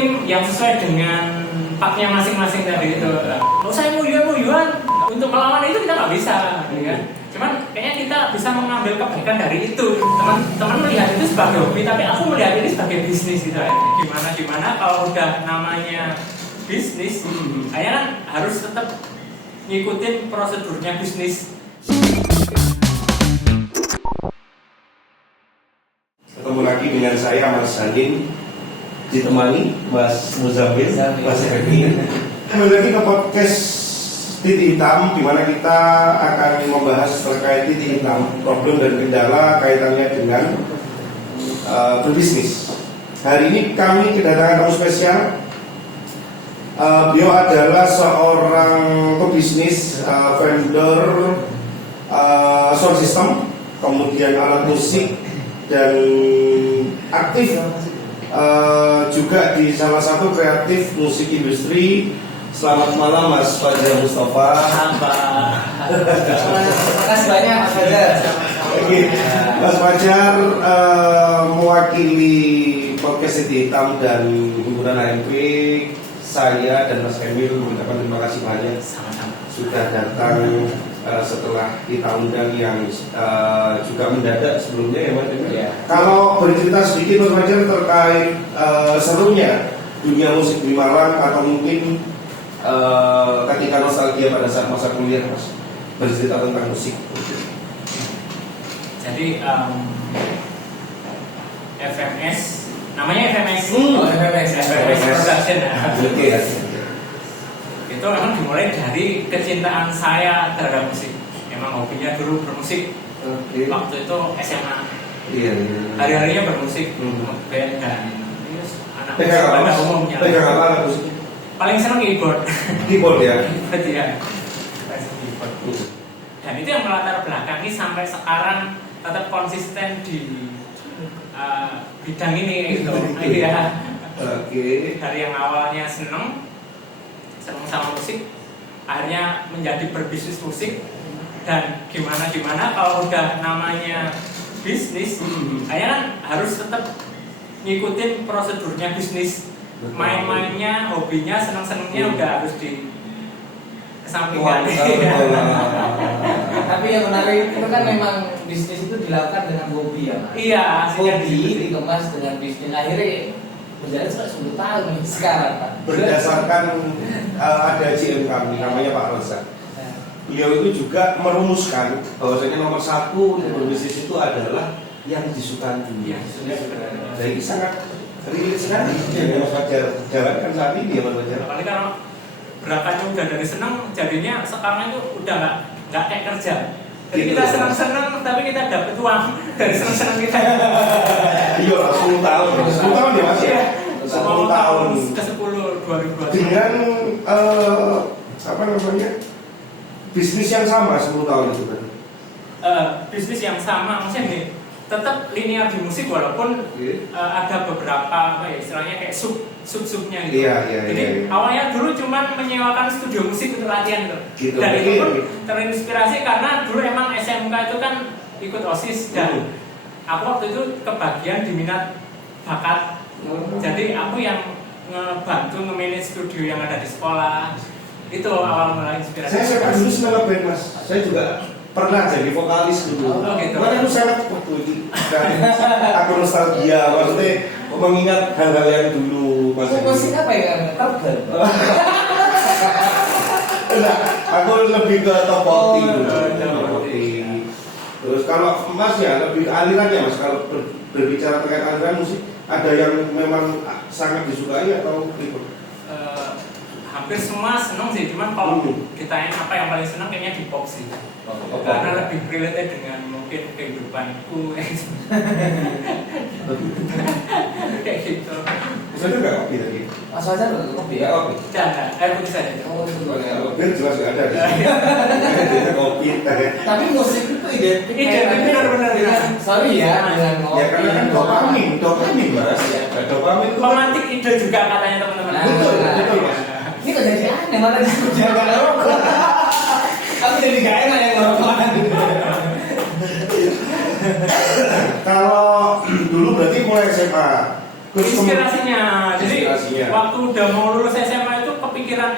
tim yang sesuai dengan partnya masing-masing tadi itu. Kalau saya mau yuan untuk melawan itu kita nggak bisa, ya kan? Cuman kayaknya kita bisa mengambil kebaikan dari itu. Teman-teman melihat itu sebagai hobi, tapi aku melihat ini sebagai bisnis gitu. Gimana kalau udah namanya bisnis, kayaknya kan harus tetap ngikutin prosedurnya bisnis. Ketemu lagi dengan saya Mas Sanin, ditemani Mas Muzamil, Mas Hemi. Kembali lagi ke podcast Titik Hitam, di mana kita akan membahas terkait titik hitam, problem dan kendala kaitannya dengan berbisnis. Hari ini kami kedatangan tamu spesial. Beliau adalah seorang pebisnis, vendor sound system, kemudian alat musik, dan aktif juga di salah satu kreatif musik industri. Selamat malam Mas Fajar Mustafa. Terima kasih banyak Mas Fajar. Oke, Mas Fajar mewakili podcast Titik Hitam dan himpunan AMP. Saya dan Mas Emil mengucapkan terima kasih banyak sudah datang setelah kita undang yang juga mendadak sebelumnya ya Mas Emil. Ya. Kalau bercerita sedikit Mas Fajar terkait serunya dunia musik di Malang, atau mungkin ketika nostalgia pada saat masa kuliah Mas, bercerita tentang musik. Jadi FMS, namanya FMS, FMS Production. Oke ya. Itu memang dimulai dari kecintaan saya terhadap musik. Memang hobinya dulu bermusik. Waktu itu SMA. Iya. Hari-harinya bermusik, band dan anak musik Pegang pada apa? umumnya. Pegang apa alat musiknya? Paling seneng keyboard. Keyboard ya. Keyboard ya. Keyboard. Dan itu yang melatar belakangi sampai sekarang tetap konsisten di bidang ini gitu. Iya. Oke. Dari yang awalnya seneng sama musik, akhirnya menjadi berbisnis musik. Dan gimana kalau udah namanya bisnis, kayaknya kan harus tetap ngikutin prosedurnya bisnis. Main-mainnya, hobinya, seneng-senengnya udah harus di kesampingkan. Tapi yang menarik itu kan memang bisnis itu dilakukan dengan hobi ya Mas. Iya, Hobi dikemas dengan bisnis. Akhirnya berjalan selama 10 tahun sekarang Pak. Berdasarkan ada GM kami namanya Pak Rosa. Beliau itu juga merumuskan bahwasanya nomor satu untuk berbisnis itu adalah yang disukai dunia. Jadi sangat relate sekali yang Mas Fajar jalankan saat ini ya Mas Fajar. Apalagi kalau gerakannya udah dari seneng, jadinya sekarang itu udah nggak kayak kerja. Jadi Gitu. kita seneng-seneng, tapi kita dapat uang dari seneng-seneng kita. Iya, 10 tahun. 10 tahun ya Mas ya. 10 tahun ke 10 2020. dengan apa namanya? Bisnis yang sama 10 tahun itu kan. Bisnis yang sama, maksudnya nih, tetap linear di musik walaupun ada beberapa apa ya, istilahnya kayak sub-subnya gitu. Iya. Jadi awalnya dulu cuma menyewakan studio musik untuk latihan gitu. Dan itu pun terinspirasi karena dulu emang SMK itu kan ikut OSIS dan aku waktu itu kebagian di minat bakat. Jadi aku yang ngebantu nge-manage studio yang ada di sekolah. Itu awal mulai inspirasi. Saya dulu senang ngeband Mas. Saya juga pernah jadi vokalis dulu. Oh, gitu. Makanya aku sangat aku nostalgia, maksudnya mengingat hal-hal yang dulu Mas. Musik apa ya? Terbel. Enggak, aku lebih ke topoti dulu. Topoti. Terus kalau Mas ya lebih alirannya Mas, kalau berbicara terkait aliran musik, ada yang memang sangat disukai atau gitu? Hampir semua seneng sih, cuman kalau ditanya apa yang paling seneng kayaknya di pop sih. Karena lebih related dengan mungkin kehidupanku. Kayak gitu. Bisa juga kopi tadi? Mas Fajar kopi ya? Kopi. Jangan, air putih saja. Oh, itu Kopi jelas nggak ada. Dia kopi. Tapi musik itu identik Benar-benar. Sorry ya dengan kopi. Ya karena kan dopamin Mas. Dopamin itu Pemantik ide juga katanya teman-teman. betul Mas. Ini kok jadi aneh, malah jaga rokok. Aku jadi gak enak yang ngorokan. Kalau dulu berarti mulai SMA. Terus Inspirasinya, jadi inspirasinya. Waktu udah mau lulus SMA itu kepikiran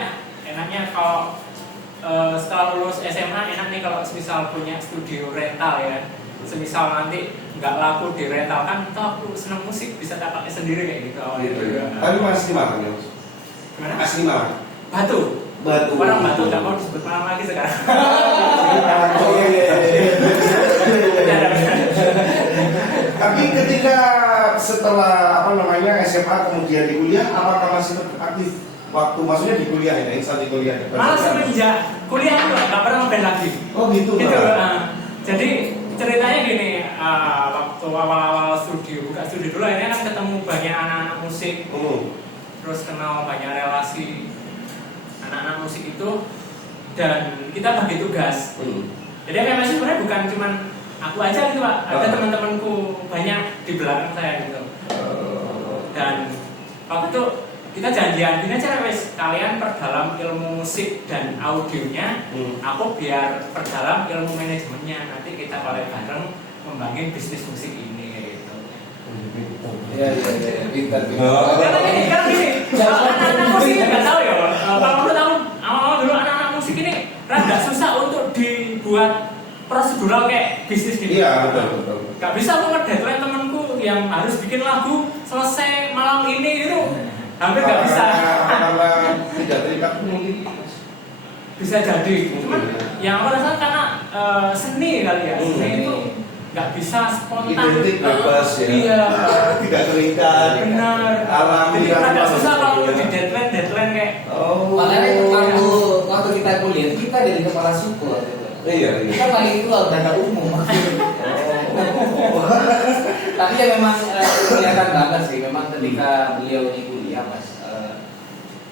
enaknya kalau setelah lulus SMA enak nih kalau misal punya studio rental ya. Semisal nanti nggak laku di rental kan, toh aku seneng musik bisa tak pakai sendiri kayak gitu. Tapi masih Malang ya Mas? Gimana? Asli Malang. Batu. Orang Batu nggak mau disebut Malang lagi sekarang. Tapi ketika setelah SMA kemudian di kuliah, apakah masih tetap aktif waktu maksudnya di kuliah ya, instansi kuliah? Malah semenjak kuliah itu nggak pernah ngeband lagi. Oh gitu. Jadi ceritanya gini, waktu awal-awal buka studio dulu akhirnya kan ketemu banyak anak-anak musik, terus kenal banyak relasi anak-anak musik itu, dan kita bagi tugas. Jadi FMS sebenarnya bukan cuma aku aja gitu Pak, ada teman-temanku banyak di belakang saya gitu. Dan waktu itu kita janjian gini aja wes, kalian perdalam ilmu musik dan audionya, aku biar perdalam ilmu manajemennya, nanti kita balik bareng membangun bisnis musik ini gitu. Iya, pintar. Karena gini, anak-anak musik nggak tahu ya. Kalau menurut aku, awal dulu anak-anak musik ini rada susah untuk dibuat prosedural kayak bisnis gitu. Iya betul. Gak bisa aku nge-deadline temanku yang harus bikin lagu selesai malam ini gitu. Hampir nggak bisa. Karena tidak terikat mungkin. Bisa jadi. Cuman yang aku rasa karena seni kali ya. Seni itu nggak bisa spontan. Identik bebas ya. Iya. Tidak terikat. Benar. Alami. Jadi agak susah kalau di deadline kayak. Makanya waktu kita kuliah kita dari kepala suku. Iya. Kita paling tua dana umum. Tapi ya memang kelihatan banget sih. Memang ketika beliau ini kuliah Mas,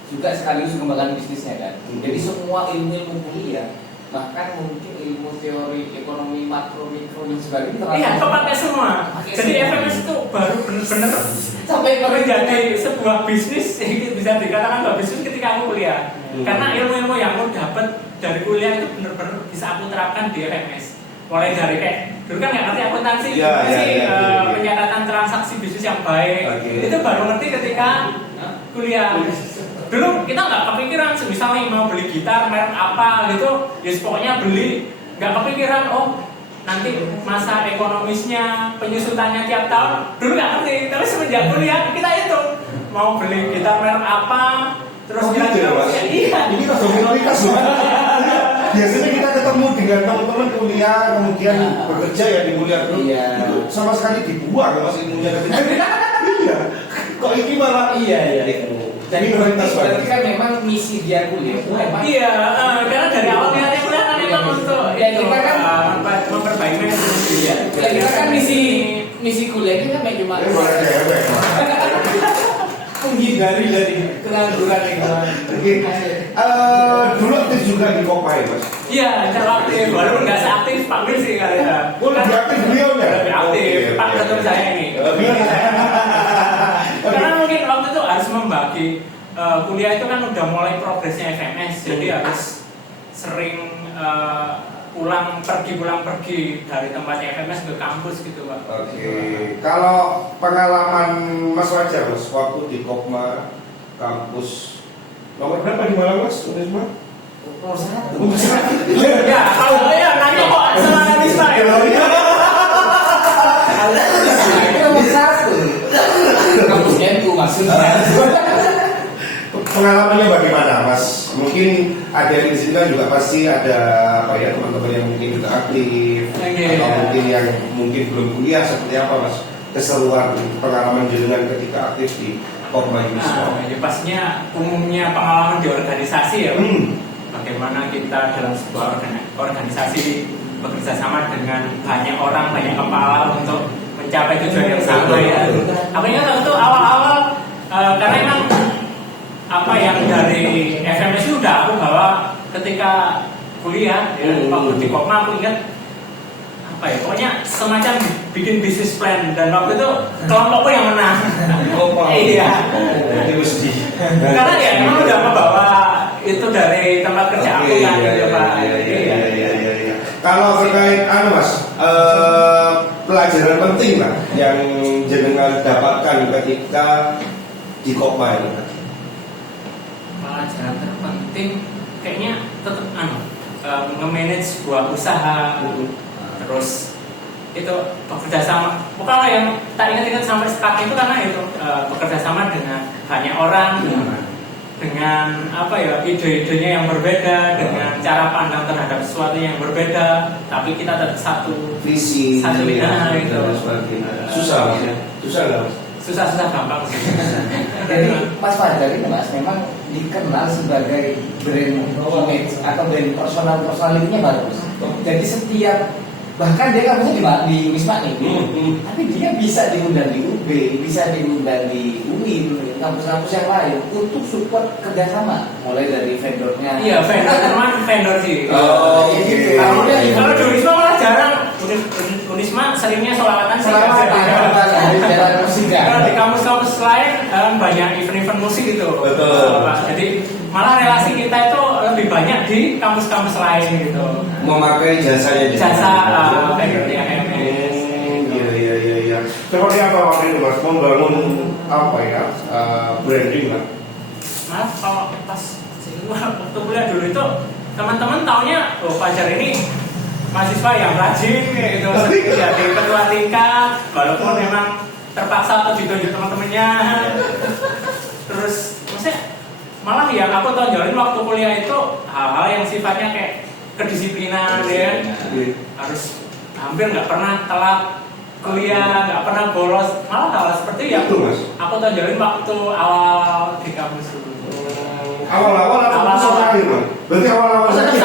juga sekaligus mengembangkan bisnisnya kan. Jadi semua ilmu kuliah, bahkan mungkin ilmu teori ekonomi makro mikro dan sebagainya. Iya, kepakai semua. Jadi FMS itu baru benar-benar sampai menjadi sebuah bisnis, bisa dikatakan sebuah bisnis ketika aku kuliah. Karena ilmu-ilmu yang aku dapat dari kuliah itu benar-benar bisa aku terapkan di FMS. Mulai dari kayak dulu kan nggak ngerti akuntansi, pencatatan transaksi bisnis yang baik. Itu baru ngerti ketika kuliah. Dulu kita nggak kepikiran, misalnya mau beli gitar merek apa gitu, ya pokoknya beli, nggak kepikiran nanti masa ekonomisnya, penyusutannya tiap tahun, dulu nggak ngerti. Tapi semenjak kuliah kita itu mau beli gitar merek apa, terus kira-kira iya. Ini rasa minoritas loh. Biasanya kita ketemu dengan teman-teman kuliah kemudian bekerja ya di kuliah dulu. Itu sama sekali dibuang mas ilmunya ketika. Iya. Kok ini malah iya. Jadi minoritas berarti kan memang misi dia kuliah itu memang. Iya, karena dari awal niatnya kuliah kan memang untuk kita kan memperbaiki manajemen. Iya. Kita kan misi kuliah kita kan cuma menghindari dari pengangguran yang dulu aktif juga di Kopay mas. Iya, cara aktif, walaupun nggak seaktif Pak Bir sih kali ya. Lebih aktif beliau ya? Lebih aktif, Pak ketum saya ini. Karena mungkin waktu itu harus membagi kuliah itu kan udah mulai progresnya FMS, jadi harus sering pulang pergi dari tempatnya FMS ke kampus gitu Pak. Oke. Kalau pengalaman Mas Wajar mas waktu di Kopma kampus nomor berapa di Malang mas? nomor 1. Ya, kalau saya nanya kok salah bisa ya. Nomor 1. Kampus NU maksudnya. Pengalamannya bagaimana mas? Mungkin ada yang di sini kan juga pasti ada teman-teman yang mungkin juga aktif atau mungkin yang mungkin belum kuliah, seperti apa mas keseruan pengalaman jenengan ketika aktif di Kopma Unisma? Ya pastinya umumnya pengalaman di organisasi ya. Bagaimana kita dalam sebuah organisasi bekerja sama dengan banyak orang, banyak kepala untuk mencapai tujuan yang sama ya. Aku ingat waktu awal-awal karena memang apa yang dari FMS itu udah aku bawa ketika kuliah ya, waktu di Kopma aku ingat pokoknya semacam bikin bisnis plan, dan waktu itu kelompokku yang menang. Iya. Karena ya emang udah membawa itu dari tempat kerja aku kan gitu Pak. Iya. Kalau terkait mas, pelajaran penting lah yang jenengan dapatkan ketika di Kopma ini? Pelajaran terpenting kayaknya tetap nge-manage sebuah usaha, terus itu bekerja sama. Kalau yang tak ingat-ingat sampai sekarang itu karena itu bekerja sama dengan banyak orang, dengan apa ya, ide-idenya yang berbeda, dengan cara pandang terhadap sesuatu yang berbeda, tapi kita tetap satu visi, satu bidang itu. dan sebagainya. Susah Mas ya? Susah nggak Mas? Susah gampang sih. Jadi Mas Fajar ini Mas memang dikenal sebagai brand image atau brand personality-nya bagus. Jadi setiap bahkan dia kampusnya di Wisma nih, tapi dia bisa diundang di UB, bisa diundang di UI, kampus-kampus yang lain untuk support kerjasama, mulai dari vendornya. Iya, vendor sih. Oh, oke. Gitu. Kalau di Unisma malah jarang. Unisma seringnya solawatan sih. Jalan musik Kalau di kampus-kampus lain banyak event-event musik gitu. Betul. Jadi malah relasi kita itu lebih banyak di kampus-kampus lain gitu. Memakai jasanya di Jasa vendornya HMS. Iya. Seperti apa waktu itu Mas membangun apa ya branding lah? Malah kalau pas waktu kuliah dulu itu teman-teman taunya Fajar ini mahasiswa yang rajin gitu, sering jadi ketua tingkat, walaupun memang terpaksa atau ditunjuk teman-temannya. Terus maksudnya malah yang aku tonjolin waktu kuliah itu hal-hal yang sifatnya kayak kedisiplinan ya, harus hampir nggak pernah telat kuliah, nggak pernah bolos, malah hal seperti yang itu Mas. aku tonjolin waktu awal di kampus dulu. Awal-awal atau terakhir Mas? Berarti awal-awal saja.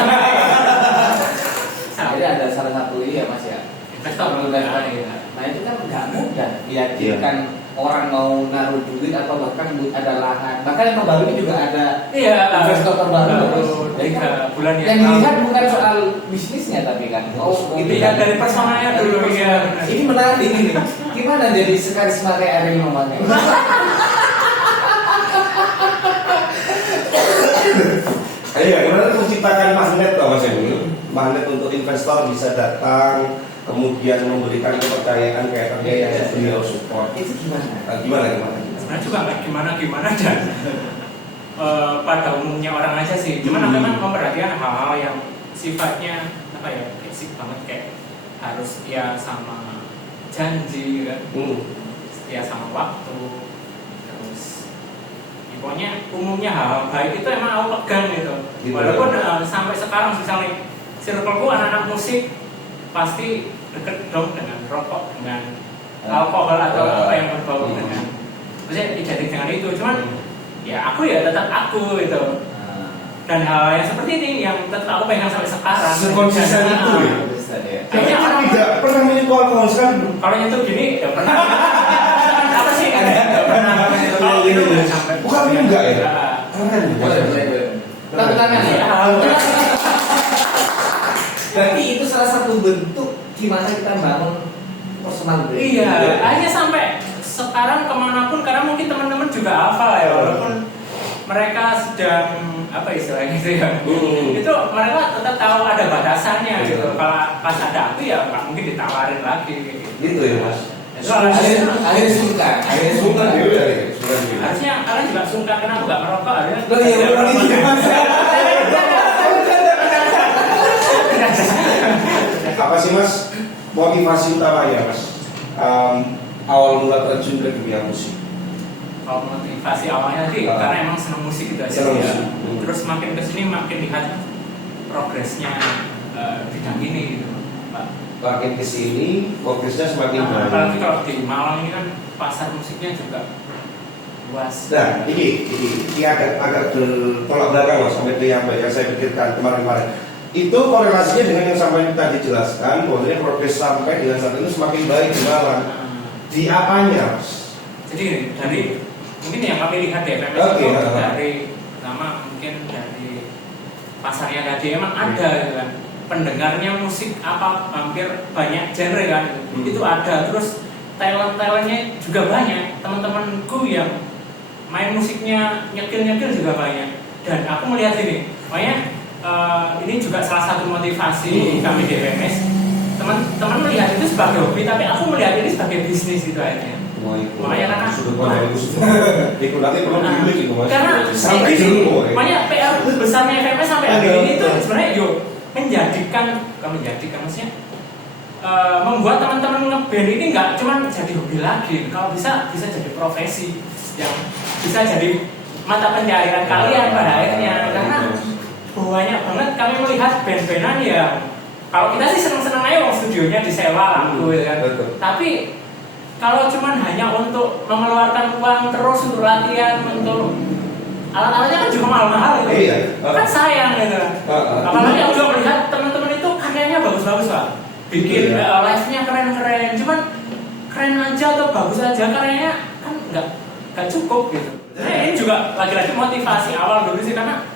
Jadi ada salah satu ya Mas ya, Investor investor ya. Nah itu kan nggak mudah diyakinkan orang mau naruh duit atau bahkan ada lahan. Bahkan yang terbaru ini juga ada investor terbaru. Jadi kan bulan yang dilihat bukan soal bisnisnya tapi kan dilihat dari personalnya dulu ya. Ini menarik ini. Gimana jadi sekarisma kayak Ariel Noman? Iya, gimana menciptakan magnet Mas Emil? Magnet untuk investor bisa datang, kemudian memberikan kepercayaan kayak tadi yang beliau support. Itu gimana? Gimana? Sebenarnya juga nggak gimana dan pada umumnya orang aja sih. Cuman memang memperhatikan hal-hal yang sifatnya apa ya, basic banget, kayak harus ya sama janji kan, ya sama waktu. Pokoknya umumnya hal baik itu emang aku pegang gitu. Walaupun sampai sekarang misalnya circleku anak-anak musik pasti deket dong dengan rokok, dengan alkohol atau apa yang berbau dengan, maksudnya identik dengan itu. Cuman ya aku ya tetap aku gitu. Dan hal yang seperti ini yang tetap aku pegang sampai sekarang. Sekonsisten itu ya. Kayaknya orang tidak pernah menyentuh alkohol sekali. kalau nyentuh gini ya pernah. Apa sih kan? Kalau itu sampai. Bukan enggak ya? Keren. Boleh. Tepuk tangan ya. Berarti itu salah satu bentuk gimana kita bangun personal brand. Iya, hanya sampai sekarang kemanapun, karena mungkin teman-teman juga hafal ya, walaupun mereka sedang apa istilahnya itu ya, itu mereka tetap tahu ada batasannya gitu. Kalau pas ada aku ya nggak mungkin ditawarin lagi Gitu ya Mas. Itu harusnya Akhirnya suka. harusnya kalian juga sungkan karena aku nggak merokok ya. Apa sih Mas motivasi utamanya Mas awal mula terjun ke dunia musik? Kalau motivasi awalnya sih karena emang senang musik gitu aja Senang ya. musik. Terus makin kesini makin lihat progresnya bidang ini gitu Pak. Makin kesini progresnya semakin baik. Apalagi kalau di Malang ini kan pasar musiknya juga luas. Nah, ini agak bertolak belakang Mas, sampai ke yang saya pikirkan kemarin-kemarin. Itu korelasinya dengan yang sampai tadi jelaskan, bahwasanya progres sampai dengan saat itu semakin baik di Malang. Di apanya Mas? Jadi gini, dari mungkin yang kami lihat di PMS Oke, itu dari pertama mungkin dari pasarnya tadi emang ada gitu kan. Pendengarnya musik apa hampir banyak genre kan itu ada. Terus talent-talentnya juga banyak. Teman-temanku yang main musiknya nyekil juga banyak. Dan aku melihat ini, makanya ini juga salah satu motivasi kami di PMS. Teman-teman melihat itu sebagai hobi, tapi aku melihat ini sebagai bisnis itu akhirnya. Makanya karena sudah pandang itu sudah. Itu nanti perlu diulik itu mas. Karena sampai dulu. Makanya PR besarnya FMS sampai hari ini itu sebenarnya menjadikan maksudnya membuat teman-teman ngeband ini nggak cuma jadi hobi lagi, kalau bisa jadi profesi yang bisa jadi mata pencaharian kalian pada akhirnya. Karena banyak banget kami melihat band-bandan yang kalau kita sih seneng-seneng aja wong studionya disewa gitu kan. Tapi kalau cuma hanya untuk mengeluarkan uang terus untuk latihan, untuk alat-alatnya kan juga mahal-mahal gitu. Iya. Kan sayang gitu. Apalagi aku juga melihat teman-teman itu karyanya bagus-bagus Pak. Bikin live-nya keren-keren. Cuman keren aja atau bagus aja karyanya kan nggak cukup gitu. Nah, ini juga lagi-lagi motivasi awal dulu sih, karena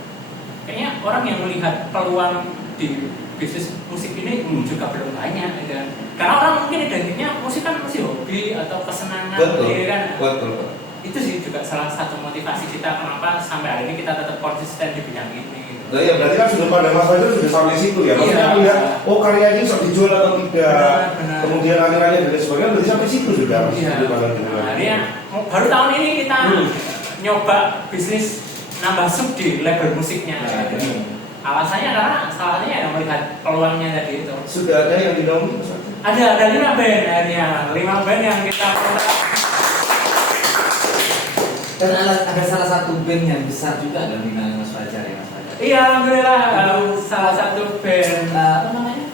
kayaknya orang yang melihat peluang di bisnis musik ini juga belum banyak gitu kan. Karena orang mungkin identiknya musik kan masih hobi atau kesenangan gitu kan. Betul. Itu sih juga salah satu motivasi kita kenapa sampai hari ini kita tetap konsisten di bidang ini gitu. Nah ya berarti kan sudah pada Mas Fajar sudah sampai situ ya. Maksudnya melihat karyanya bisa dijual atau tidak. Benar. Kemudian alirannya dan sebagainya berarti sampai situ sudah Mas. Nah, dia baru tahun ini kita nyoba bisnis nambah sub di label musiknya. Alasannya karena salah satunya yang melihat peluangnya tadi itu. Sudah ada yang dinaungi Mas Fajar? Ada 5 band akhirnya, 5 band yang kita kontrak. Dan ada salah satu band yang besar juga dalam binaan Mas Fajar ya Mas Fajar. Iya, alhamdulillah salah satu band Apa namanya?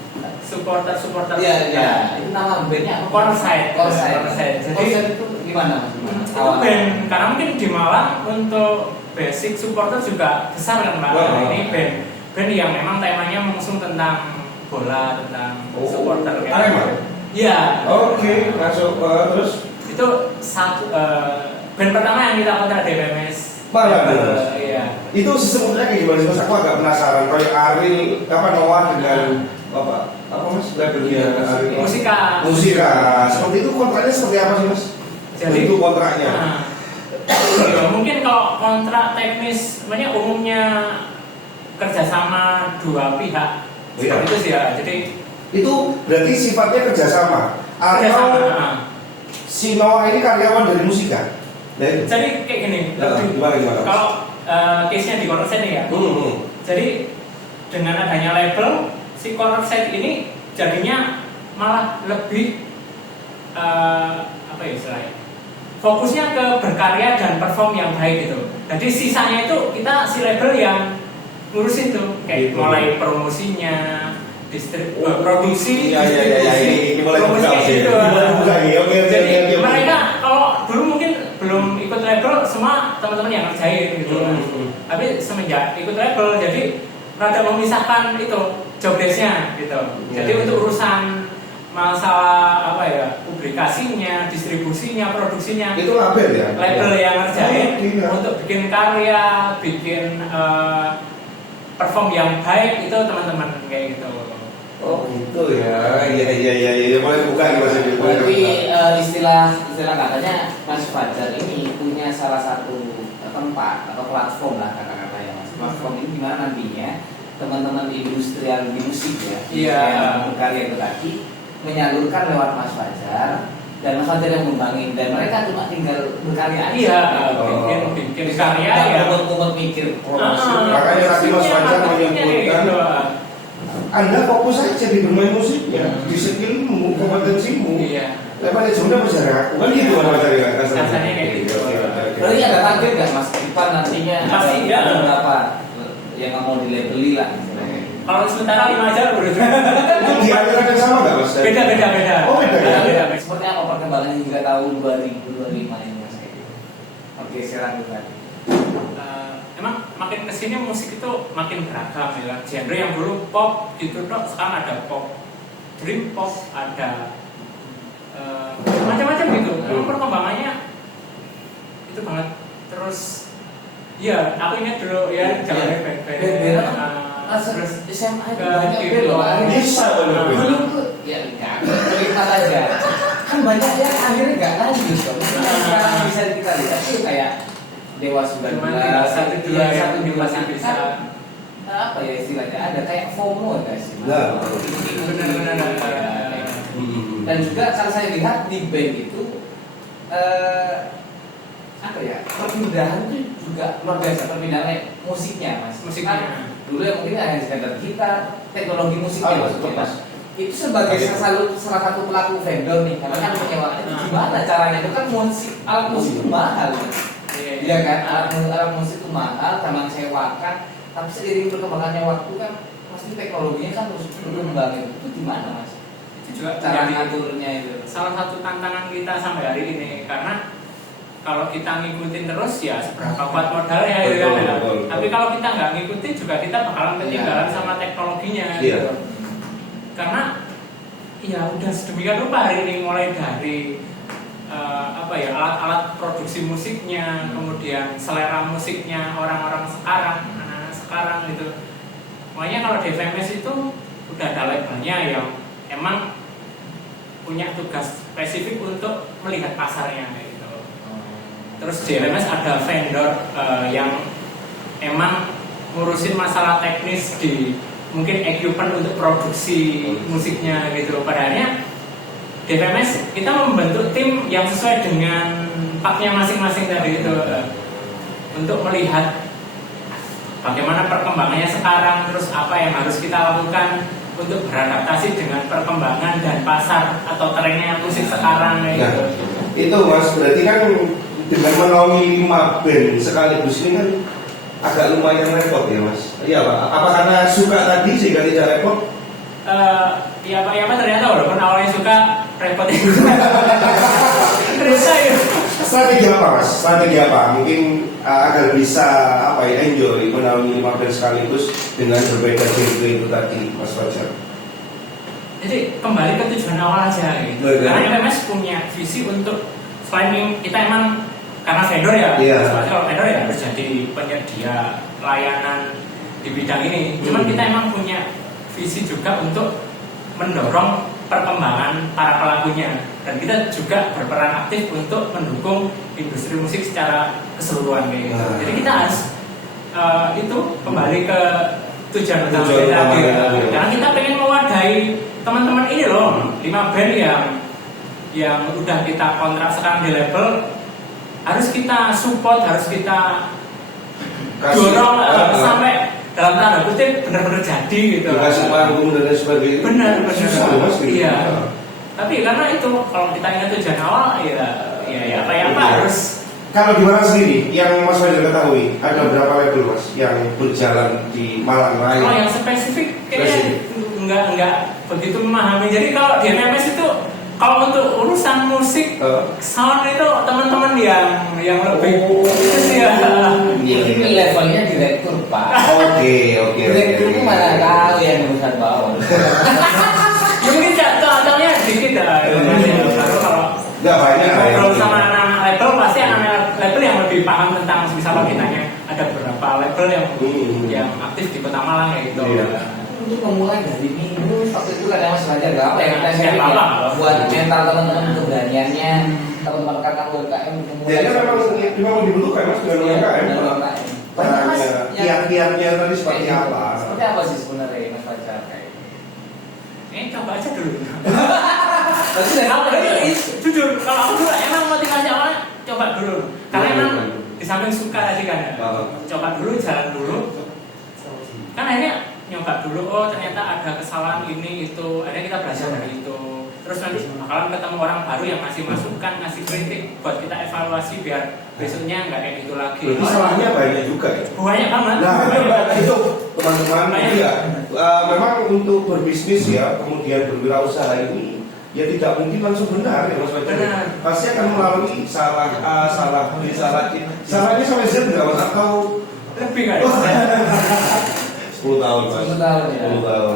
supporter. Iya. Itu nama bandnya apa? Korside. Jadi itu gimana Mas? Itu band karena mungkin di Malang untuk basic supporter juga besar kan Pak. Nah, ini band yang memang temanya mengusung tentang bola, tentang supporter. Arema? Iya. Oke, masuk terus Itu satu band pertama yang kita kontrak di BMS. Malang. Iya. Itu sistem kontraknya kayak gimana sih Mas? Aku agak penasaran. Kayak Ariel Noah dengan apa Mas? Labelnya Ariel Musika. Seperti itu kontraknya seperti apa sih Mas? Jadi itu kontraknya. Ya, mungkin kalau kontrak teknis, sebenarnya umumnya kerjasama dua pihak. Seperti itu sih ya. Jadi itu berarti sifatnya kerjasama. Atau si Noah ini karyawan dari Musika. Jadi kayak gini. Gimana? Kalau case-nya di Corner Set ini ya. Jadi dengan adanya label, si Corner Set ini jadinya malah lebih apa ya istilahnya? Fokusnya ke berkarya dan perform yang baik gitu. Jadi sisanya itu kita si label yang ngurusin tuh, kayak mulai promosinya, produksi, ini mulai promosi kayak gitu. Jadi Oke. mereka kalau dulu mungkin belum ikut label, semua teman-teman yang ngerjain gitu. Tapi semenjak ikut label, jadi rada memisahkan itu job desk-nya gitu. Jadi untuk urusan masalah apa ya, publikasinya, distribusinya, produksinya, itu label ya? Label yang ngerjain untuk bikin karya, bikin perform yang baik itu teman-teman kayak gitu. Oh gitu ya, iya boleh buka nih Mas Emil. Berarti istilah katanya Mas Fajar ini punya salah satu tempat atau platform lah kata-kata ya Mas. Platform ini dimana nantinya teman-teman industrial di musik ya, yang berkarya itu tadi menyalurkan lewat Mas Fajar dan Mas Fajar yang ngembangin dan mereka cuma tinggal berkarya aja. Iya, bikin karya ya. Kumpul mikir promosi. Makanya tadi Mas Fajar menyebutkan Anda fokus saja di bermain musik ya, di skillmu, kompetensimu. Iya. Manajemennya bersama aku kan gitu Mas Fajar ya. Rasanya kayak gitu. Berarti ada target nggak Mas Ipan nantinya? Pasti ya. Ada berapa yang nggak mau dilabeli lah? Kalau sementara 5 aja udah. Itu di aliran yang sama nggak Mas? Beda. Oh beda ya? Seperti apa perkembangannya hingga tahun 2025 ini Mas? Oke, sekarang juga. Emang makin kesini musik itu makin beragam ya. Genre yang dulu pop gitu dok, sekarang ada pop, dream pop, ada macam-macam gitu. Emang perkembangannya itu banget. Terus, ya aku ingat dulu ya zamannya band-band. Terus SMA itu banyak band loh. Bisa Belum tuh, ya enggak. Lihat aja. Kan banyak yang akhirnya nggak lanjut dong. Sekarang bisa kita lihat sih kayak Dewa 19, satu dua yang masih bisa. Apa ya istilahnya? Ada kayak FOMO guys. Benar. Benar. Dan juga kalau saya lihat di band itu apa ya, perpindahan itu juga luar biasa, perpindahan musiknya mas. Musiknya. Dulu yang mungkin hanya sekedar gitar, teknologi musiknya mas. Itu sebagai salah satu pelaku vendor nih, karena kan menyewakan itu gimana caranya, itu kan musik, alat musik itu mahal. Iya kan, alat musik itu mahal, sama sewakan. Tapi seiring perkembangannya waktu kan, pasti teknologinya kan terus berkembang. Itu gimana mas? Itu juga Cara ngaturnya itu. Salah satu tantangan kita sampai hari ini, karena kalau kita ngikutin terus ya seberapa kuat modalnya gitu kan. Betul. Tapi kalau kita nggak ngikutin juga kita bakalan ketinggalan sama teknologinya gitu. Karena ya udah sedemikian rupa hari ini, mulai dari alat-alat produksi musiknya, kemudian selera musiknya orang-orang sekarang, anak-anak sekarang gitu. Makanya kalau di FMS itu udah ada labelnya yang emang punya tugas spesifik untuk melihat pasarnya gitu. Terus di FMS ada vendor yang emang ngurusin masalah teknis di mungkin equipment untuk produksi musiknya gitu. Padahalnya di FMS kita membentuk tim yang sesuai dengan paknya masing-masing tadi itu, untuk melihat bagaimana perkembangannya sekarang, terus apa yang harus kita lakukan untuk beradaptasi dengan perkembangan dan pasar atau trennya musik sekarang gitu. Itu mas, berarti kan dengan menaungi 5 band sekaligus ini kan agak lumayan repot ya mas. Iya pak, apa karena suka tadi sehingga tidak repot? Ya pak, ternyata walaupun awalnya suka repot itu. Ternyata ya. Strategi apa mas? Strategi apa? Mungkin agar bisa enjoy menaungi 5 band sekaligus dengan berbeda genre itu tadi mas Fajar. Jadi kembali ke tujuan awal aja gitu. Karena FMS punya visi untuk selain kita emang karena vendor ya, kalau vendor ya harus jadi penyedia layanan di bidang ini. Cuman kita emang punya visi juga untuk mendorong perkembangan para pelakunya, dan kita juga berperan aktif untuk mendukung industri musik secara keseluruhan kayak gitu. Jadi kita harus itu kembali ke tujuan utama kita tadi. Karena kita pengen mewadahi teman-teman ini loh, 5 band yang udah kita kontrak sekarang di label, harus kita support, harus kita dorong sampai dalam tanda kutip benar-benar jadi gitu. Dikasih panggung dan lain sebagainya. Benar. Susah mas. Iya. Tapi karena itu kalau kita ingat tujuan awal ya apa harus. Kalau di Malang sendiri, yang Mas Fajar ketahui, ada berapa label mas yang berjalan di Malang Raya? Kalau yang spesifik kayaknya enggak begitu memahami. Jadi kalau di MMS itu, kalau untuk urusan musik, sound itu teman-teman yang lebih itu sih ya. Ini levelnya direktur pak. Oke. Direktur itu mana tahu yang urusan bawah. Ya mungkin contohnya dikit ya. Kalau nggak banyak lah ya. Kalau sama anak-anak label, pasti anak-anak label yang lebih paham tentang, misalnya kita ada beberapa label yang aktif di Kota Malang kayak gitu. Untuk memulai dari minggu waktu itu kan Mas Fajar gak apa yang kita share buat mental teman-teman keberaniannya, teman-teman kakak UMKM memulai. Jadi memang dibutuhkan mas dengan UMKM. Banyak mas. Kiat-kiatnya tadi seperti apa? Seperti apa sih sebenarnya Mas Fajar kayak? Coba aja dulu. Jujur, kalau aku dulu emang motivasi awalnya coba dulu. Karena emang di samping suka tadi kan ya. Coba dulu, jalan dulu. Kan akhirnya nyoba dulu, oh ternyata ada kesalahan ini itu, akhirnya kita belajar dari itu. Terus nanti bakalan ketemu orang baru yang ngasih masukan, ngasih kritik buat kita evaluasi biar besoknya nggak kayak gitu lagi. Masalahnya banyak juga ya. Banyak banget. Nah itu teman-teman ya, memang untuk berbisnis ya, kemudian berwirausaha ini ya tidak mungkin langsung benar ya mas Fajar. Pasti akan melalui salah A, salah B, salah C. Salahnya sampai Z nggak mas atau lebih kan? 10 tahun mas. 10 tahun ya. 10 tahun.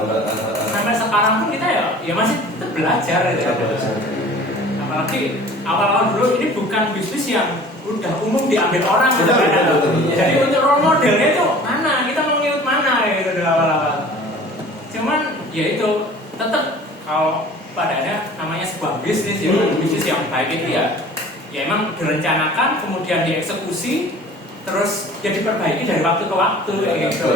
Sampai sekarang pun kita ya masih tetap belajar ya. Apalagi awal-awal dulu ini bukan bisnis yang udah umum diambil orang gitu kan. Jadi untuk role modelnya itu mana, kita mau ngikut mana gitu dari awal-awal. Cuman ya itu tetap kalau padanya namanya sebuah bisnis ya, bisnis yang baik itu ya emang direncanakan, kemudian dieksekusi, terus ya diperbaiki dari waktu ke waktu gitu.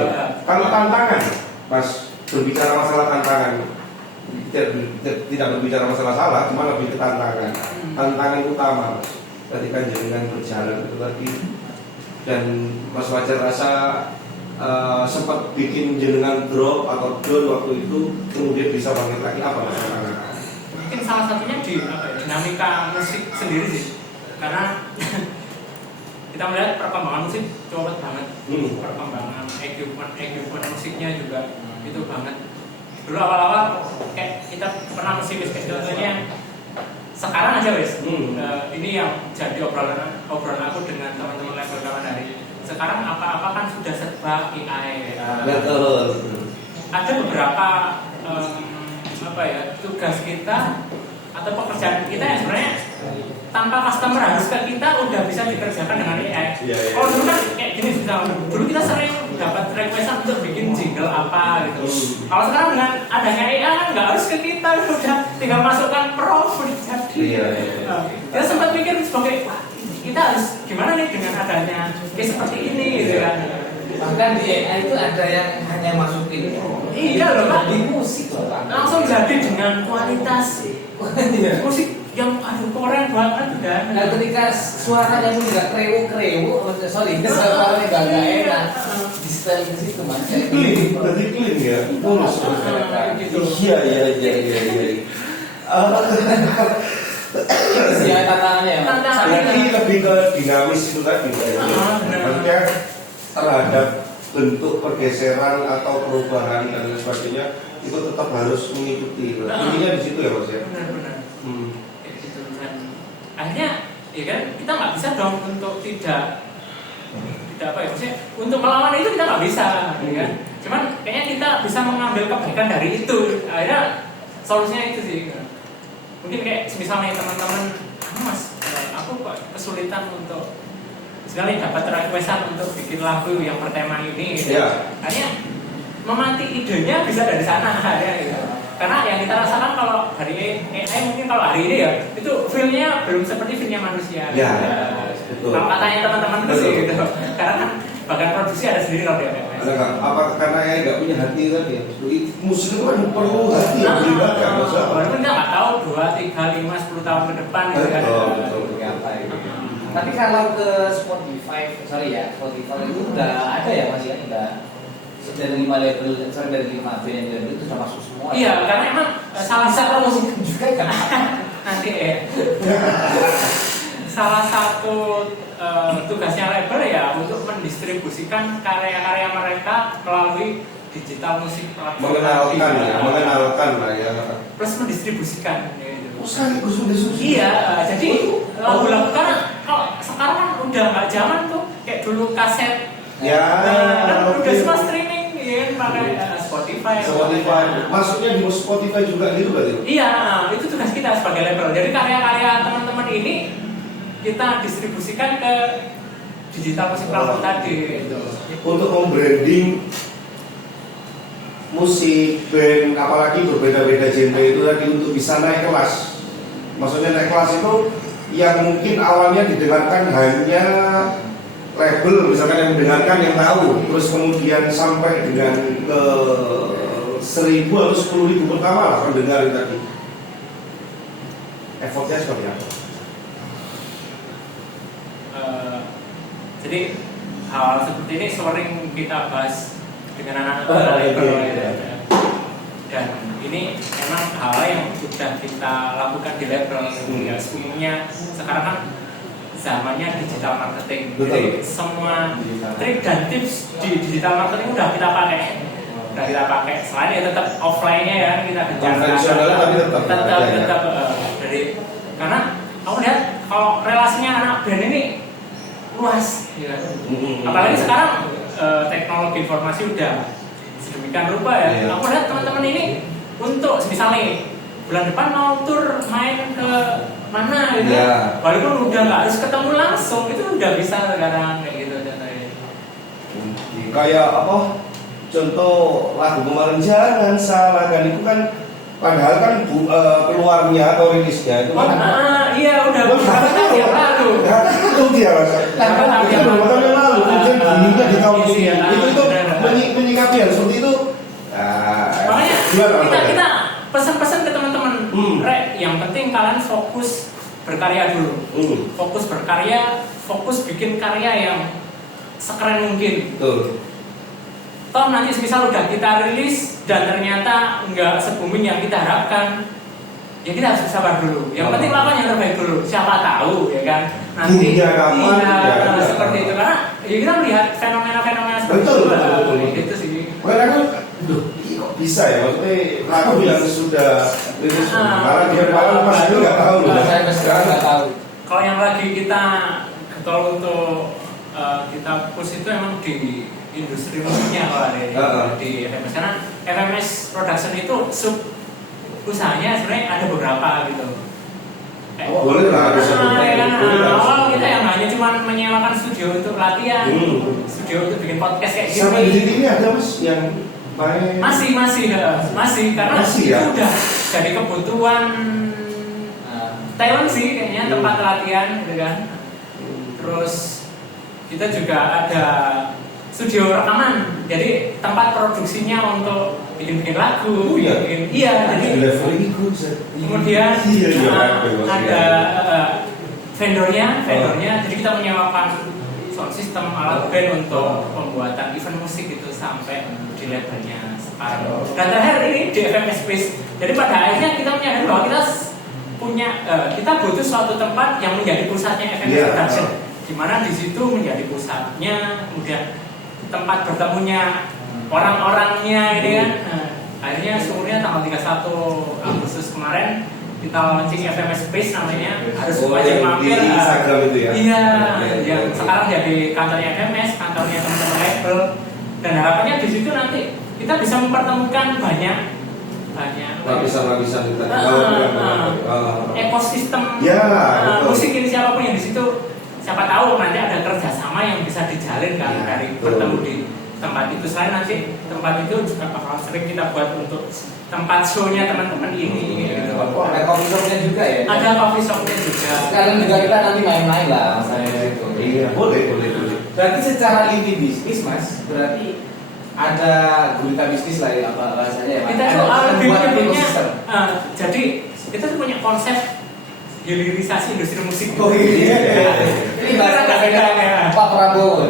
Kalau tantangan, Mas, berbicara masalah tantangan, tidak berbicara masalah salah, cuma lebih ke tantangan. Tantangan utama, Mas, ketika jaringan berjalan itu tadi, dan Mas Fajar rasa sempat bikin jenengan drop atau down waktu itu, kemudian bisa bangkit lagi apa Mas? Mungkin salah satunya di dinamika musik sendiri sih, karena kita melihat perkembangan musik cepet banget, perkembangan equipment musiknya juga itu banget. Dulu awal-awal kayak kita pernah musik kayak contohnya sekarang aja wes, ini yang jadi obrolan aku dengan teman-teman label kawan dari sekarang apa-apa kan sudah serba AI. Betul. Ada beberapa tugas kita atau pekerjaan kita yang sebenarnya tanpa customer harus ke kita udah bisa dikerjakan dengan AI. Kalau dulu kan kayak gini sudah, dulu kita sering dapat requestan untuk bikin jingle apa gitu. Kalau sekarang dengan adanya AI kan nggak harus ke kita, udah tinggal masukkan prompt jadi. Kita sempat pikir sebagai kita harus gimana nih dengan adanya kayak seperti ini gitu kan. Bahkan di AI itu ada yang hanya masukin iya loh Pak, di musik loh Pak, langsung jadi dengan kualitas musik yang keren banget kan. Nah ketika suaranya itu nggak krewo, sorry, suaranya nggak enak, di setel ke situ mas. Clean, tadi clean ya, mulus. Gitu. Iya. Itu sih tantangannya. Jadi lebih ke dinamis itu tadi, maksudnya terhadap bentuk pergeseran atau perubahan dan lain sebagainya itu tetap harus mengikuti. Intinya di situ ya Mas ya. Benar. Kayak gitu kan. Akhirnya ya kan kita nggak bisa dong untuk tidak apa ya maksudnya untuk melawan itu kita nggak bisa, ya kan. Cuman kayaknya kita bisa mengambil kebaikan dari itu. Akhirnya solusinya itu sih. Mungkin kayak misalnya teman-teman, Mas, aku kok kesulitan untuk sekali dapat requestan untuk bikin lagu yang bertema ini gitu. Akhirnya memantik idenya bisa dari sana ya gitu. Karena yang kita rasakan kalau dari AI mungkin kalau hari ini ya itu feel-nya belum seperti feel-nya manusia. Betul. Kalau katanya teman-teman itu sih gitu. Karena kan bahkan produksi ada sendiri kalau dia. Apa karena AI nggak punya hati tadi? Musik itu kan perlu hati yang dilibatkan. Walaupun kita nggak tahu 2, 3, 5, 10 tahun ke depan gitu kan. Betul. Apa gitu. Tapi kalau ke Spotify itu udah ada ya Mas ya, udah dari 5 label, dari 5 band yang itu sudah masuk semua. Iya, karena emang salah satu musik juga kan. nanti salah satu tugasnya label ya untuk mendistribusikan karya-karya mereka melalui digital musik platform. Mengenalkan lah ya. Plus mendistribusikan. Gitu. Sekaligus Iya, jadi lagu-lagu karena kalau sekarang kan udah nggak zaman tuh kayak dulu kaset. Kan udah semua streaming ya, pakai Spotify. Masuknya di Spotify juga gitu berarti? Iya, itu tugas kita sebagai label. Jadi karya-karya teman-teman ini kita distribusikan ke digital musik platform tadi. Gitu. Untuk membranding musik band, apalagi berbeda-beda genre itu tadi untuk bisa naik kelas. Maksudnya naik kelas itu yang mungkin awalnya didengarkan hanya label, misalkan yang mendengarkan yang tahu, terus kemudian sampai dengan ke 1.000 atau 10.000 pertama lah pendengar itu tadi. Effortnya seperti apa? Jadi hal seperti ini sering kita bahas dengan anak-anak label dan ini memang hal yang sudah kita lakukan di label. Ya, sebelumnya sekarang kan zamannya digital marketing. Betul. Jadi semua trik dan tips di digital marketing udah kita pakai. Selain ya tetap offline-nya ya kita konvensionalnya tapi tetap dari karena kamu lihat kalau relasinya anak band ini luas ya. Apalagi sekarang teknologi informasi udah sedemikian rupa ya. Aku lihat teman-teman ini untuk misalnya bulan depan mau tur main ke mana gitu. Walaupun udah nggak harus ketemu langsung, itu udah bisa sekarang kayak gitu contohnya. Kayak apa? Contoh lagu kemarin Jangan Salahkan itu kan padahal kan keluarnya atau rilisnya itu kan iya udah beberapa tahun yang lalu. Itu dia beberapa tahun yang lalu kemudian bunyinya di tahun ini. Itu menyikapi hal seperti itu. Makanya kita pesan-pesan ke teman-teman, yang penting kalian fokus berkarya dulu. Fokus berkarya, fokus bikin karya yang sekeren mungkin. Betul. Toh nanti misal udah kita rilis dan ternyata nggak se-booming yang kita harapkan, ya kita harus sabar dulu. Yang penting lakukan yang terbaik dulu. Siapa tahu ya kan. Nanti seperti itu karena ya kita melihat fenomena-fenomena seperti itu. Betul. Gitu sih. Karena kan, kok bisa ya? Maksudnya aku yang sudah rilis, malah dia malah masih nggak tahu. Saya sekarang nggak tahu. Kalau yang lagi kita getol untuk kita push itu emang di industri musiknya kalau ada di FMS, karena FMS Production itu sub usahanya sebenarnya ada beberapa gitu. Boleh lah, harus awal kita yang hanya cuma menyewakan studio untuk latihan, studio untuk bikin podcast kayak gini. Sampai di sini ada mas yang main. Masih karena masih, itu ya? udah jadi kebutuhan talent sih kayaknya, tempat latihan gitu kan. Terus kita juga ada studio rekaman, jadi tempat produksinya untuk bikin lagu, jadi kemudian ada vendornya, jadi kita menyewakan sound system, alat band untuk pembuatan event musik itu sampai di levelnya sekarang. Dan terakhir ini di FMS Space, jadi pada akhirnya kita menyadari bahwa kita butuh suatu tempat yang menjadi pusatnya FMS Production, di mana di situ menjadi pusatnya, kemudian tempat bertemunya orang-orangnya ini kan. Akhirnya syukurnya tanggal 31 Agustus kemarin kita launching FMS Space namanya, harus wajib mampir. Di Instagram itu ya? Iya, yang sekarang jadi kantornya FMS, kantornya teman-teman label, dan harapannya di situ nanti kita bisa mempertemukan banyak lapisan-lapisan kita ekosistem betul. musik ini siapapun yang di situ. Siapa tahu nanti ada kerjasama yang bisa dijalin kan dari bertemu di tempat itu. Selain nanti tempat itu juga bakal sering kita buat untuk tempat show-nya teman-teman ini. Gitu. Ada coffee shop-nya juga ya? Ada coffee shop-nya juga. Sekarang juga kita nanti main-main lah misalnya itu. Iya, boleh. Berarti secara lini bisnis mas, berarti ada gurita bisnis lah ya apa bahasanya ya? Kita tuh lebih jadi kita tuh punya konsep hilirisasi industri musik. Oh iya. Ini bahasa Pak Prabowo.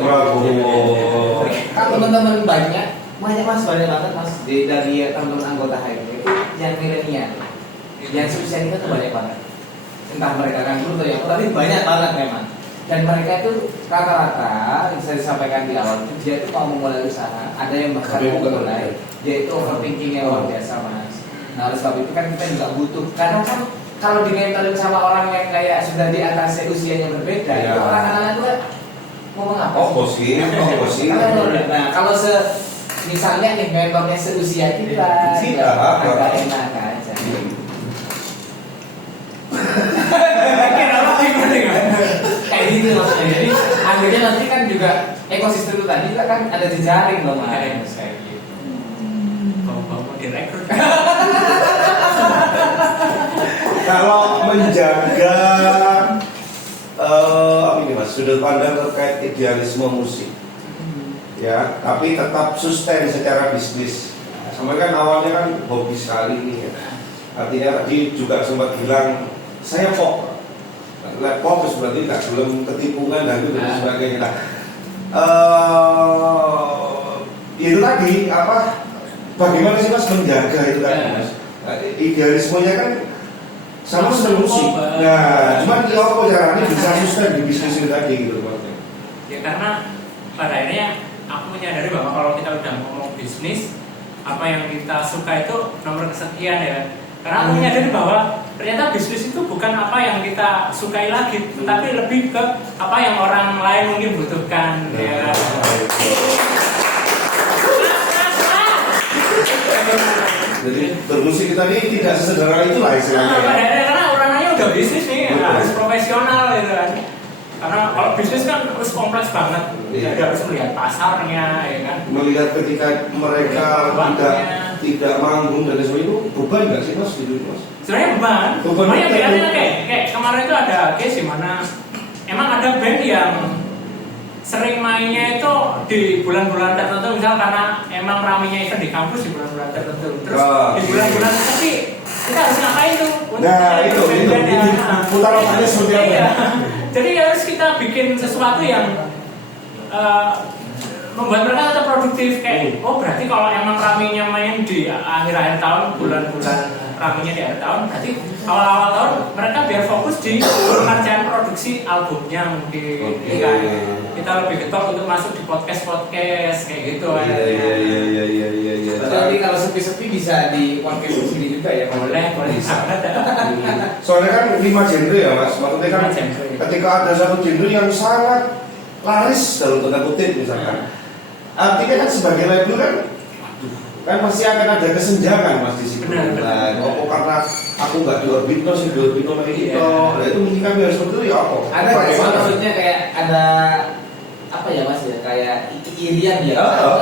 Kan teman-teman banyak mas banyak banget mas dari teman-teman anggota HMP itu yang milenial, yang seusia kita tuh banyak banget. Entah mereka kan dulu atau yang tapi banyak banget memang. Dan mereka itu rata-rata bisa disampaikan di awal itu dia itu mau memulai usaha, ada yang bahkan mau memulai, dia itu overthinkingnya luar biasa mas. Nah oleh sebab itu kan kita juga butuh, karena kan kalau dimentalin sama orang yang kayak sudah di atas usianya berbeda, itu orang-orang itu ngomong apa? Opposite. Nah kalau misalnya nih mentornya seusia kita agak enak aja. Kayak gitu maksudnya. Jadi akhirnya nanti kan juga ekosistem itu tadi juga kan ada jejaring loh mas. Kayak gitu. Mau direkrut. Kalau menjaga ini mas, sudut pandang terkait idealisme musik, ya, tapi tetap sustain secara bisnis. Sama kan awalnya kan hobi sekali nih, ya. Artinya tadi juga sempat bilang saya fokus berarti nggak belum ketipungan dan itu sebagainya. Nah, itu tadi apa? Bagaimana sih mas menjaga itu tadi mas? Idealismenya kan sama senang musik. Nah, cuman apa caranya bisa sustain di bisnis itu tadi gitu mas? Ya karena pada akhirnya aku menyadari bahwa kalau kita udah ngomong bisnis, apa yang kita suka itu nomor kesekian ya. Karena aku menyadari bahwa ternyata bisnis itu bukan apa yang kita sukai lagi, tetapi lebih ke apa yang orang lain mungkin butuhkan. Ya. Jadi bermusik kita ini tidak sesederhana itu lah istilahnya. Karena orangnya udah bisnis nih, harus profesional gitu kan. Karena kalau bisnis kan harus kompleks banget, harus melihat pasarnya, ya kan. Melihat ketika mereka tidak manggung dan sebagainya itu beban nggak sih mas gitu mas? Sebenarnya beban. Makanya biasanya kayak kemarin itu ada case di mana emang ada band yang sering mainnya itu di bulan-bulan tertentu, misal karena emang ramainya event di kampus di bulan-bulan tertentu. Terus di bulan-bulan tapi kita harus ngapain tuh Nah, itu putar otaknya seperti apa? Iya. Jadi harus kita bikin sesuatu yang membuat mereka tetap produktif kayak oh berarti kalau emang ramenya main di akhir-akhir tahun bulan-bulan ramenya di akhir tahun berarti awal-awal tahun mereka biar fokus di pengerjaan produksi albumnya mungkin Okay. kan kita lebih getol untuk masuk di podcast kayak gitu Iya. Jadi kalau sepi-sepi bisa di podcast di sini juga ya. boleh Bisa. Soalnya kan 5 genre ya mas, maksudnya kan 5 genre. ketika ada satu genre yang sangat laris dalam tanda kutip misalkan, artinya kan sebagai label kan pasti akan ada kesenjangan mas di situ. Benar. Kok karena aku nggak di Orbitno sih di Orbitno lagi gitu, nah itu mungkin kami harus seperti itu ya apa? Ada nggak sih maksudnya kayak ada apa ya mas ya kayak irian ya.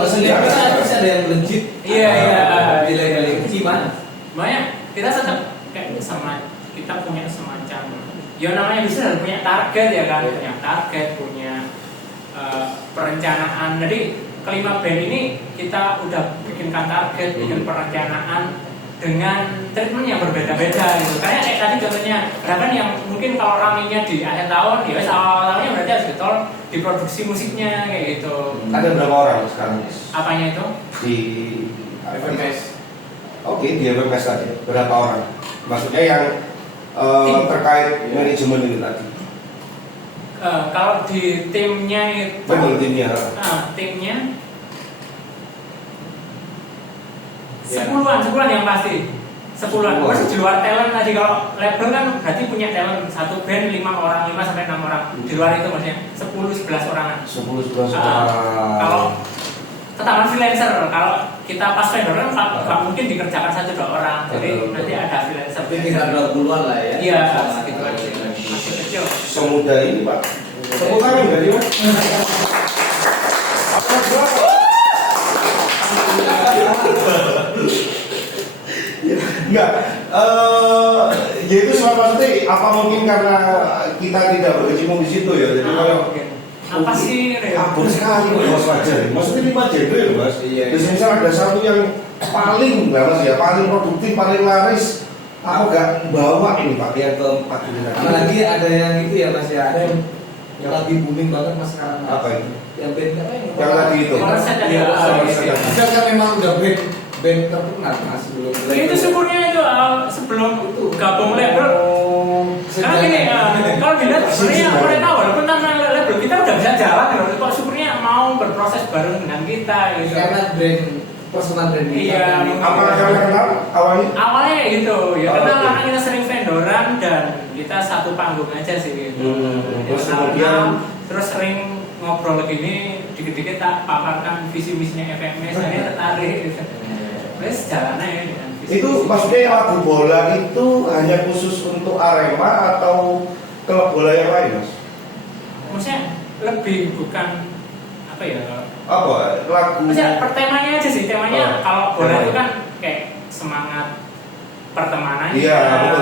Kesenjangan. Bisa ada yang legit. Iya. Di label itu gimana? Makanya kita tetap kayak sama kita punya semacam ya namanya bisa harus punya target ya kan, punya target, punya perencanaan. Jadi kelima band ini kita udah bikinkan target, bikin perencanaan dengan treatment yang berbeda-beda gitu. Karena kayak tadi contohnya, bahkan yang mungkin kalau ramenya di akhir tahun, ya awal tahunnya berarti harus betul di produksi musiknya kayak gitu. Ada berapa orang sekarang? Apanya itu? Di FMS. Oke, di FMS tadi berapa orang? Maksudnya yang terkait manajemen ini tadi. Kalau di timnya itu, Timnya. timnya sepuluhan yang pasti. Sepuluhan. Masih di luar talent tadi kalau label kan berarti punya talent satu band 5 orang, 5 sampai 6 orang. Di luar itu maksudnya 10-11 orangan. 10-11 orang. Kalau ketahuan freelancer, kalau kita pas vendor kan nggak mungkin dikerjakan 1-2 orang. Jadi nanti ada freelancer. Tapi tinggal 20-an lah ya. Iya, segitu aja. Masih kecil. Semudah ini pak. Tepuk tangan nggak dia? Apa berapa? Enggak, ya itu maksudnya apa mungkin karena kita tidak berkecimpung di situ ya. Jadi kalau apa sih? abot sekali mas wajar. Maksudnya 5 genre ya mas. Iya. Terus misal ada satu yang paling mas ya, paling produktif, paling laris. Aku gak bawa ini pak yang keempat ini tadi. Apalagi ada yang itu ya mas ya, ada yang lagi booming banget mas sekarang. Apa itu? Yang band apa yang tadi itu. Konsep tadi. Iya, kan memang udah band terkenal mas sebelum. Itu syukurnya itu sebelum gabung label. Karena gini, kalau dilihat sebenarnya mereka walaupun tanpa label kita udah bisa jalan loh. Kok syukurnya mau berproses bareng dengan kita gitu. Karena brand personal brand kita. Iya. Apa karena kenal awalnya? Awalnya ya gitu, ya Oh, kenal oke. karena kita sering vendoran dan kita satu panggung aja sih gitu. Terus Kenal-kenal, kemudian terus sering ngobrol gini, dikit-dikit tak paparkan visi misinya FMS, saya tertarik. Gitu. Terus jalannya ya dengan visi. itu maksudnya yang lagu bola itu hanya khusus untuk Arema atau klub bola yang lain mas? Maksudnya lebih bukan apa ya? Apa lagu? Maksudnya pertemanya aja sih, temanya kalau bola Oh. itu kan kayak semangat pertemanan, Iya,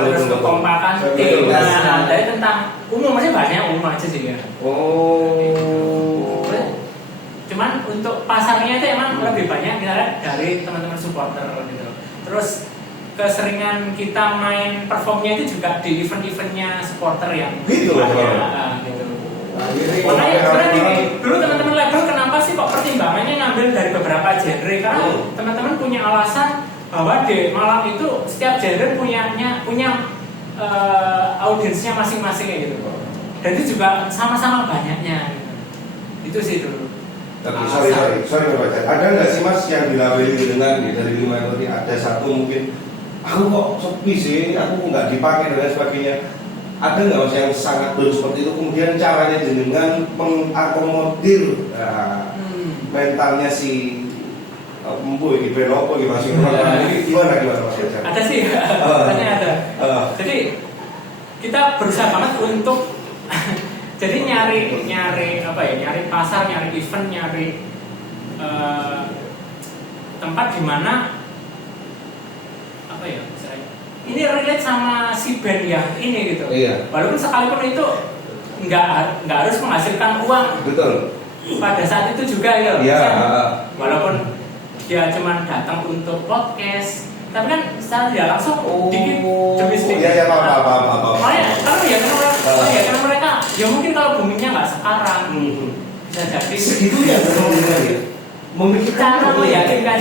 terus betul. kekompakan Betul. tim. Nah, dari tentang umum aja banyak umum aja sih ya. Oh. Cuman untuk pasarnya itu emang lebih banyak misalnya dari teman-teman supporter gitu. Terus keseringan kita main performnya itu juga di event-eventnya supporter yang Gitu loh, banyak, gitu. Jadi, Makanya sebenarnya gini, dulu teman-teman label kenapa sih kok pertimbangannya ngambil dari beberapa genre? Karena teman-teman punya alasan bahwa di Malang itu setiap genre punya audiensnya masing-masing kayak gitu. Dan itu juga sama-sama banyaknya gitu. Itu sih dulu. Tapi sorry Pak Jan. Ada nggak sih mas yang dilabeli dengan dari 5 yang tadi ada satu mungkin aku kok sepi sih, aku nggak dipakai dan lain sebagainya. Ada nggak mas yang sangat baru seperti itu kemudian caranya dengan mengakomodir mentalnya si Empu ini Benopo ini masih gimana mas Jan? Ada sih, ada. Jadi kita berusaha banget untuk jadi nyari apa ya, nyari pasar, nyari event, nyari tempat di mana apa ya, misalnya ini relate sama si band yang ini gitu. Iya. Walaupun sekalipun itu nggak harus menghasilkan uang Betul. pada saat itu juga ya. Iya. Walaupun dia cuma datang untuk podcast tapi kan secara tidak langsung dikit demi sedikit. Iya, apa. Makanya karena mereka ya mungkin kalau buminya nggak sekarang bisa jadi Segitu ya memikirkan cara meyakinkan.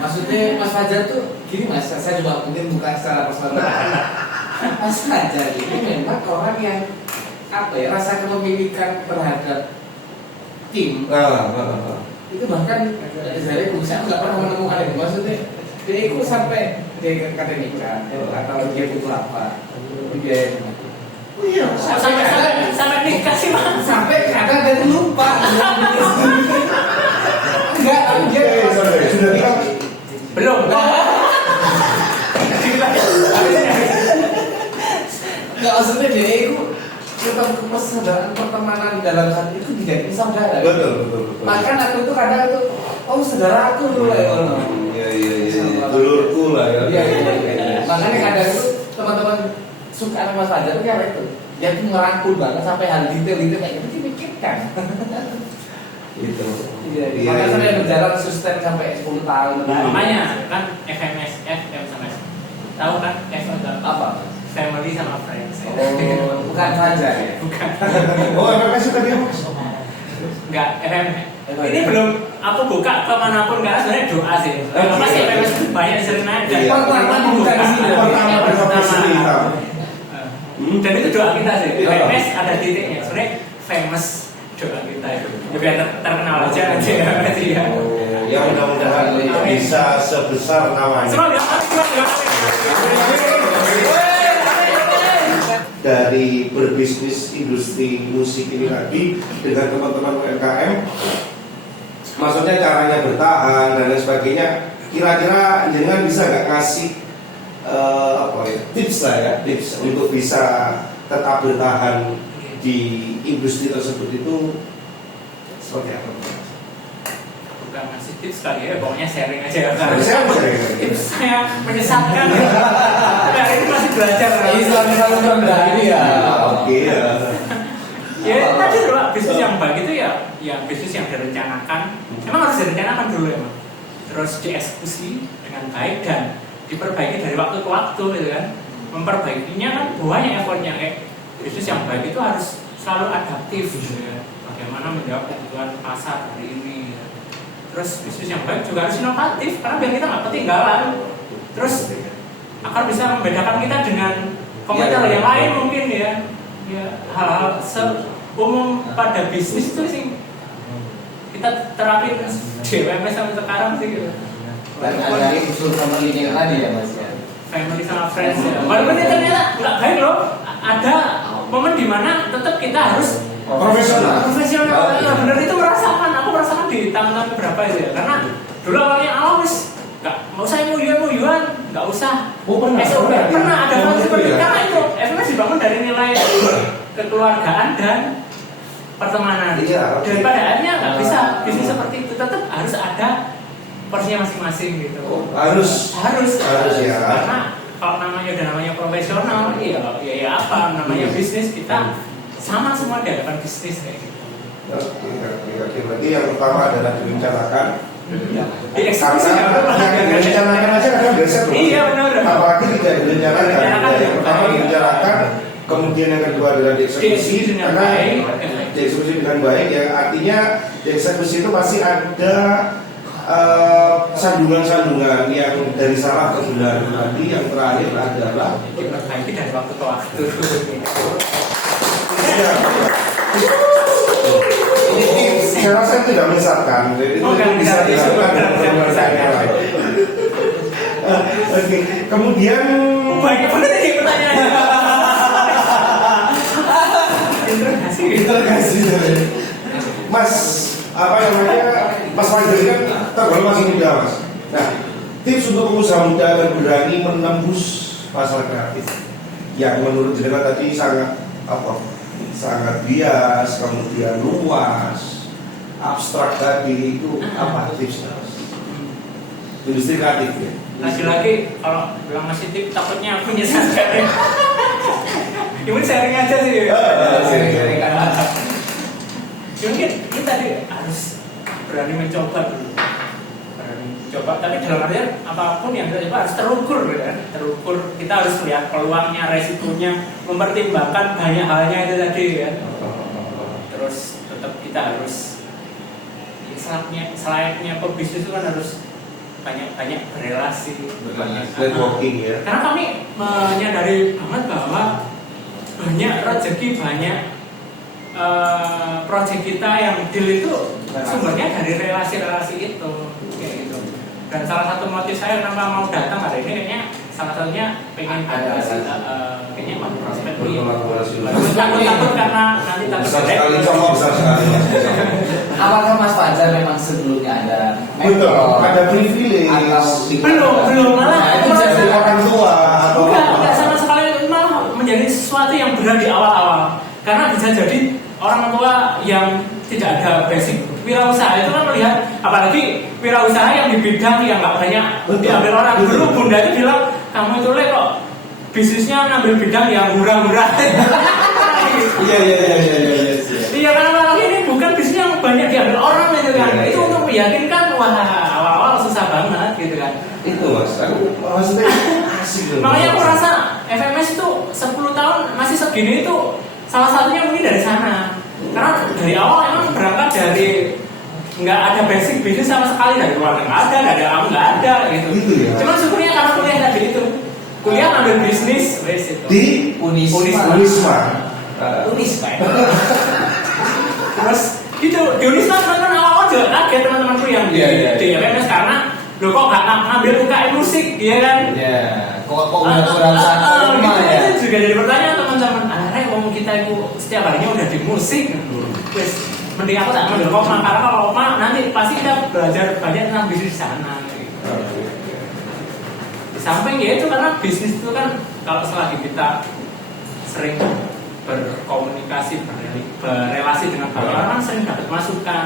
Maksudnya Mas Fajar tuh gini Mas, saya coba mungkin bukan secara personal. Mas Fajar ini memang orang yang apa ya, rasa kepemilikan terhadap tim itu bahkan dari saya nggak pernah menemukan itu. Maksudnya dia itu sampai dia akademika atau dia butuh apa dia sampai nikah sih Mas. sampai kadang dia lupa enggak dia sudah nikah Belum. enggak maksudnya dia itu tetap persaudaraan pertemanan dalam hati itu tidak bisa saudara. betul. Bahkan aku itu kadang tuh, oh saudara aku dulu ya. Iya. Dulurku lah ya. Iya. Makanya kadang itu teman-teman suka sama Mas Fajar itu kayak itu. Dia tuh ngerangkul banget sampai hal detail-detail kayak gitu dipikirkan. Gitu. Iya. Makanya saya berjalan sustain sampai 10 tahun. Makanya kan FMS, FM sama S. Tahu kan F atau Apa? family sama friends. Oh, bukan Fajar ya. Bukan. Oh, MMS itu tadi Mas? Enggak, FMS. Ini belum aku buka kemanapun karena sebenarnya doa sih. Apa sih FMS banyak sering naik dan Iya. Pertama bukan di sini. Pertama di sini. Dan itu doa kita sih. FMS ada titiknya. Sebenarnya famous doa kita itu. Ya biar terkenal aja ya. Ya mudah-mudahan bisa sebesar namanya. Semua Dari berbisnis industri musik ini tadi dengan teman-teman UMKM, maksudnya caranya bertahan dan lain sebagainya. Kira-kira jangan bisa nggak ngasih tips lah ya, tips untuk bisa tetap bertahan di industri tersebut itu seperti apa? bukan ngasih tips kali ya, pokoknya sharing aja ya. Tips saya menyesatkan. Hari ini masih belajar. Islam ini ya. Oke ya. Ya tadi Pak, bisnis yang baik itu ya bisnis yang direncanakan. Emang harus direncanakan dulu emang. Terus dieksekusi dengan baik dan diperbaiki dari waktu ke waktu gitu kan. Memperbaikinya kan banyak effortnya kayak bisnis yang baik itu harus selalu adaptif gitu ya. Bagaimana menjawab kebutuhan pasar hari ini. Ya. Terus bisnis yang baik juga harus inovatif karena biar kita nggak ketinggalan. Terus akan bisa membedakan kita dengan komentar yang lain mungkin ya. Ya hal-hal seumum pada bisnis itu sih kita terapin di WMS sampai sekarang sih gitu. Dan ada usul family-nya tadi ya Mas ya. Family sama friends ya. Walaupun ini ternyata nggak baik loh. Ada momen dimana tetap kita harus Profesional. Ya, bener itu merasakan. Aku merasakan di tahun-tahun berapa itu ya. Karena dulu awalnya wis nggak usah muyuan, nggak usah. Pernah ada fase seperti itu. Karena itu FMS dibangun dari nilai kekeluargaan dan pertemanan. Iya, okay. Dan pada akhirnya nggak bisa bisnis seperti itu. Tetap harus ada porsinya masing-masing gitu. Harus ya. Karena kalau namanya profesional, ya apa namanya bisnis kita sama semua di hadapan bisnis kayak gitu. Oke. Berarti yang pertama adalah direncanakan. Dieksekusi Karena direncanakan aja kadang biasa loh. Iya benar. Apalagi tidak direncanakan. Yang pertama Baik. direncanakan, kemudian yang kedua adalah dieksekusi. Dengan Karena baik. dieksekusi dengan baik, ya artinya dieksekusi itu pasti ada sandungan-sandungan yang dari salah ke benar. Tadi yang terakhir adalah diperbaiki dari waktu ke waktu. ini saya rasa tidak menyesatkan. Jadi itu bisa dilakukan dengan pertanyaan yang lain. Oke, kemudian Baik benar tadi pertanyaannya. interogasi dari Mas, apa namanya, Mas Fajar kan tergolong masih muda Mas. Nah, tips untuk pengusaha muda agar berani menembus pasar kreatif yang menurut jenengan tadi sangat bias, kemudian luas, abstrak tadi, itu apa tipsnya Mas? Industri kreatif ya. Lagi-lagi kalau bilang masih tip takutnya aku menyesatkan ya. Mungkin sharing aja sih. Sharing. Mungkin kita tadi harus berani mencoba dulu. Berani coba, tapi dalam artian apapun yang kita coba harus terukur kan, terukur. Kita harus lihat peluangnya, resikonya, mempertimbangkan banyak halnya itu tadi kan. Terus tetap kita harus selayaknya pebisnis itu kan harus banyak berrelasi, networking ya. karena kami menyadari banget bahwa banyak rezeki, banyak proyek kita yang deal itu sumbernya dari relasi-relasi itu kayak gitu. Dan salah satu motif saya kenapa mau datang hari ini kayaknya salah satunya pengen ada kayaknya mau prospek ini. Takut karena nanti Besar sekali, contoh besar sekali. Apakah Mas Fajar memang sebelumnya ada Betul, mentor ada privilege atau belum malah itu jadi orang tua atau enggak sama sekali, malah menjadi sesuatu yang berat di awal-awal. Karena bisa jadi orang tua yang tidak ada basic wirausaha itu kan melihat, apalagi wirausaha yang di bidang yang nggak banyak diambil orang. Dulu bunda itu bilang, kamu itu kok bisnisnya ngambil bidang yang murah-murah. Iya. Iya, karena apalagi ini bukan bisnis yang banyak diambil orang gitu kan. Itu untuk meyakinkan, wah awal-awal susah banget gitu kan. Itu mas, aku maksudnya asik loh. Makanya aku rasa FMS itu 10 tahun masih segini itu salah satunya mungkin dari sana. Karena dari awal emang berangkat dari nggak ada basic bisnis sama sekali, dari keluarga nggak ada, dari awal nggak ada gitu. Gitu ya. Cuman syukurnya karena kuliah tadi itu, kuliah ngambil bisnis, wes itu. Di Unisma. Terus gitu, di Unisma teman-teman awal juga kaget teman-temanku yang di FMS karena lo kok nggak ngambil UKM musik, ya kan? Iya. Kok udah kurang satu rumah gitu, ya? itu juga jadi pertanyaan teman-teman. Kalau kita itu setiap harinya udah di musik, wes mending aku tak ngambil Kopma, karena kalau Kopma nanti pasti kita belajar banyak tentang bisnis di sana. Gitu. Di samping ya itu karena bisnis itu kan kalau selagi kita sering berkomunikasi, berrelasi dengan banyak orang kan sering dapat masukan,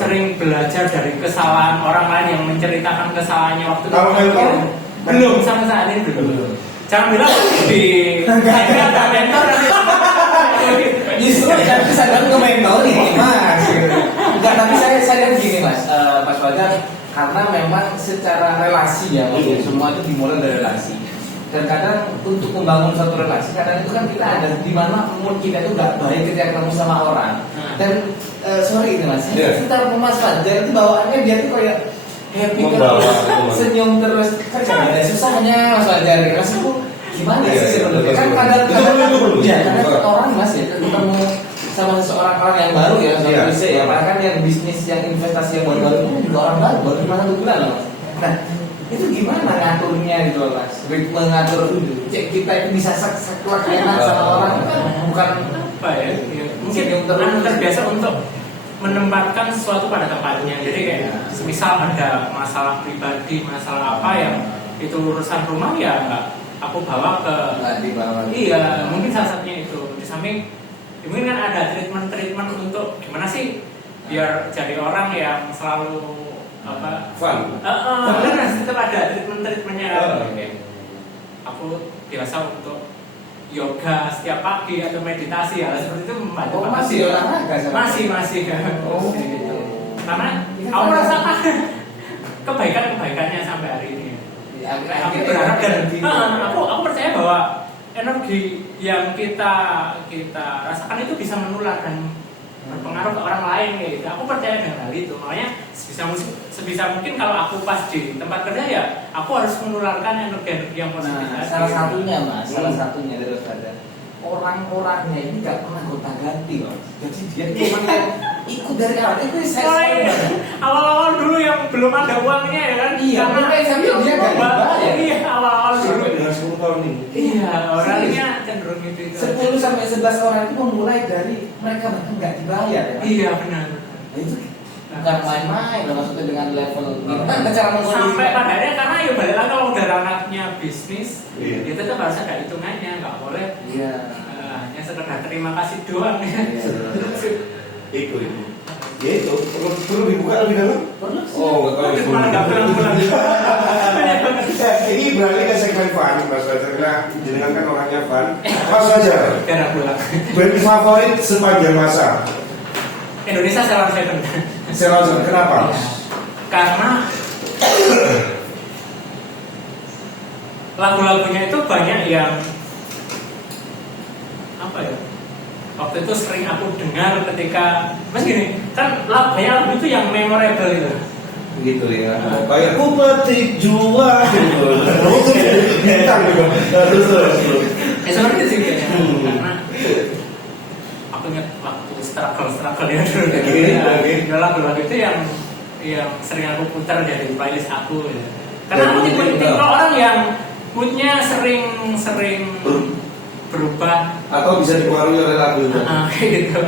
sering belajar dari kesalahan orang lain yang menceritakan kesalahannya waktu Kalau mentor? Belum, sampai saat ini belum. Jangan bilang di ini ada mentor nanti. Justru saya sadar ke mentor nih mas. Enggak, tapi saya lihat gini mas, Mas Fajar, karena memang secara relasi ya, semua itu dimulai dari relasi. Dan kadang untuk membangun satu relasi, kadang itu kan kita ada di mana mood kita itu nggak baik ketika ketemu sama orang. Dan sorry ini mas, kita Mas Fajar itu bawaannya dia tuh kayak happy terus, senyum terus, kan gak ada susahnya Mas Fajar. Rasanya gimana sih sebenarnya? Kan kadang orang mas ya ketemu sama seseorang orang yang baru ya, ya, bahkan yang bisnis, yang investasi yang baru itu juga orang baru 5 bulan loh. Nah, itu gimana ngaturnya gitu loh mas? Ritme ngatur kita itu bisa saklek enak sama orang, bukan apa ya? Mungkin yang terbiasa untuk menempatkan sesuatu pada tempatnya. Jadi kayak semisal ada masalah pribadi, masalah apa yang itu urusan rumah ya nggak aku bawa ke. Iya, mungkin salah satunya itu. Di samping mungkin kan ada treatment untuk gimana sih biar jadi orang yang selalu apa fun. Benar, tetap ada treatmentnya. Aku biasa untuk yoga setiap pagi atau meditasi hal seperti itu membantu. Masih olahraga? Masih. Gitu. Karena aku merasakan kebaikannya sampai hari ini. Aku berharap dan aku percaya bahwa energi yang kita rasakan itu bisa menular dan berpengaruh ke orang lain gitu. Aku percaya dengan hal itu. Makanya sebisa mungkin kalau aku pas di tempat kerja ya aku harus menularkan energi yang positif. Salah satunya mas, salah satunya dari ada orang-orangnya ini nggak pernah gonta-ganti loh. Jadi dia cuma ikut dari awal itu saya. Awal-awal dulu yang belum ada uangnya ya kan? Iya. Tapi dia nggak dibayar. Iya, awal-awal dulu. Dengan 10 tahun ini. Iya, orangnya cenderung itu. 10 sampai 11 orang itu memulai dari mereka bahkan nggak dibayar ya. Iya benar. Nah, itu bukan main-main loh maksudnya dengan level gimana cara sampai pada akhirnya karena ya balik lagi kalau udah ranahnya bisnis, iya. itu tetap harus ada hitungannya, nggak boleh. Iya. Hanya sekedar terima kasih doang ya. Itu. Ya itu perlu dibuka lebih dalam. Perlu. Oh, nggak tahu. Malah nggak pulang-pulang. Ini beralih ke segmen fun, Mas Fajar. Karena jenengan kan orangnya fun. Mas Fajar. Karena pulang. Band favorit sepanjang masa. Indonesia Salon Seven. Salon Seven. Kenapa? Karena lagu-lagunya itu banyak yang apa ya? Waktu itu sering aku dengar ketika mas gini kan banyak lagu itu yang memorable itu. Gitu ya. Kayak ku petik jua gitu. Bintang gitu. Terus. Seperti itu sih kayaknya. Karena aku ingat waktu struggle ya dulu. Lagu-lagu itu yang sering aku putar dari playlist aku ya. Karena aku tipe orang yang moodnya sering berubah atau bisa dipengaruhi oleh lagu itu. Gitu.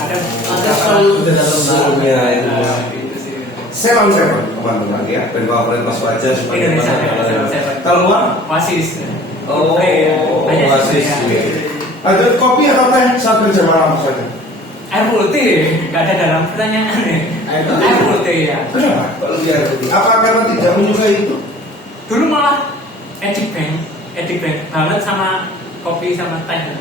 Ada selalu sebelumnya itu. Itu sih. Seven teman-teman ya, band favorit Mas Fajar sebagai Indonesia. Kalau luar? Oasis. Oh, Banyak Oasis. sih, Ada kopi atau teh saat kerja malam Mas Fajar? Air putih, nggak ada dalam pertanyaan nih. Air putih ya. Kenapa? Kalau dia apa karena tidak menyukai itu? Dulu malah edik bank banget sama kopi sama teh.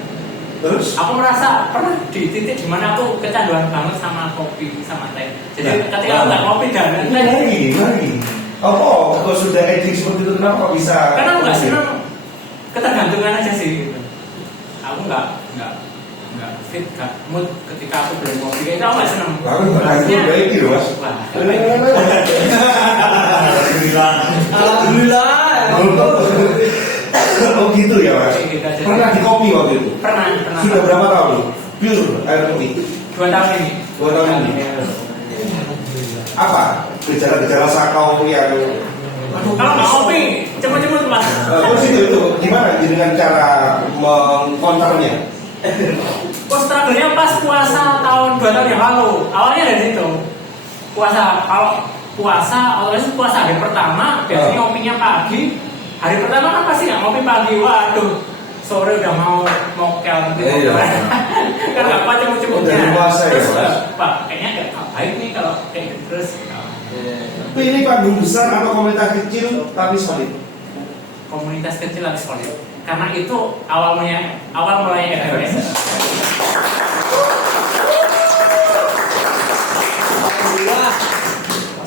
Terus? Aku merasa pernah di titik dimana aku kecanduan banget sama kopi sama teh. Jadi ketika aku nggak kopi dan teh. Lagi. Oh, kalau sudah edik seperti itu kenapa kok bisa? Karena aku nggak senang ketergantungan aja sih. Gitu. Aku nggak fit, nggak mood ketika aku belum kopi. Itu aku nggak senang. Lalu tergantung baik gitu mas. Alhamdulillah. Oh gitu ya mas. Pernah di kopi waktu itu? Pernah. Sudah berapa tahun? Pure air putih. 2 tahun ini. 2 tahun ini. Apa gejala-gejala sakau yang? Kalau nggak kopi, cepet-cepet mas. Terus itu gimana dengan cara mengkonternya? Struggle-nya pas puasa tahun 2 tahun yang lalu. Awalnya dari situ. Kalau puasa hari pertama biasanya ngopinya pagi. Hari pertama kan pasti nggak ngopi pagi. Waduh, sore udah mau mokel gitu. Kan nggak apa cepet-cepetnya. Dari puasa ya, Terus, Mas? Pak, kayaknya nggak baik nih kalau kayak gitu terus. Pilih panggung besar atau komunitas kecil tapi solid? Komunitas kecil harus solid. Karena itu awal mulai FMS.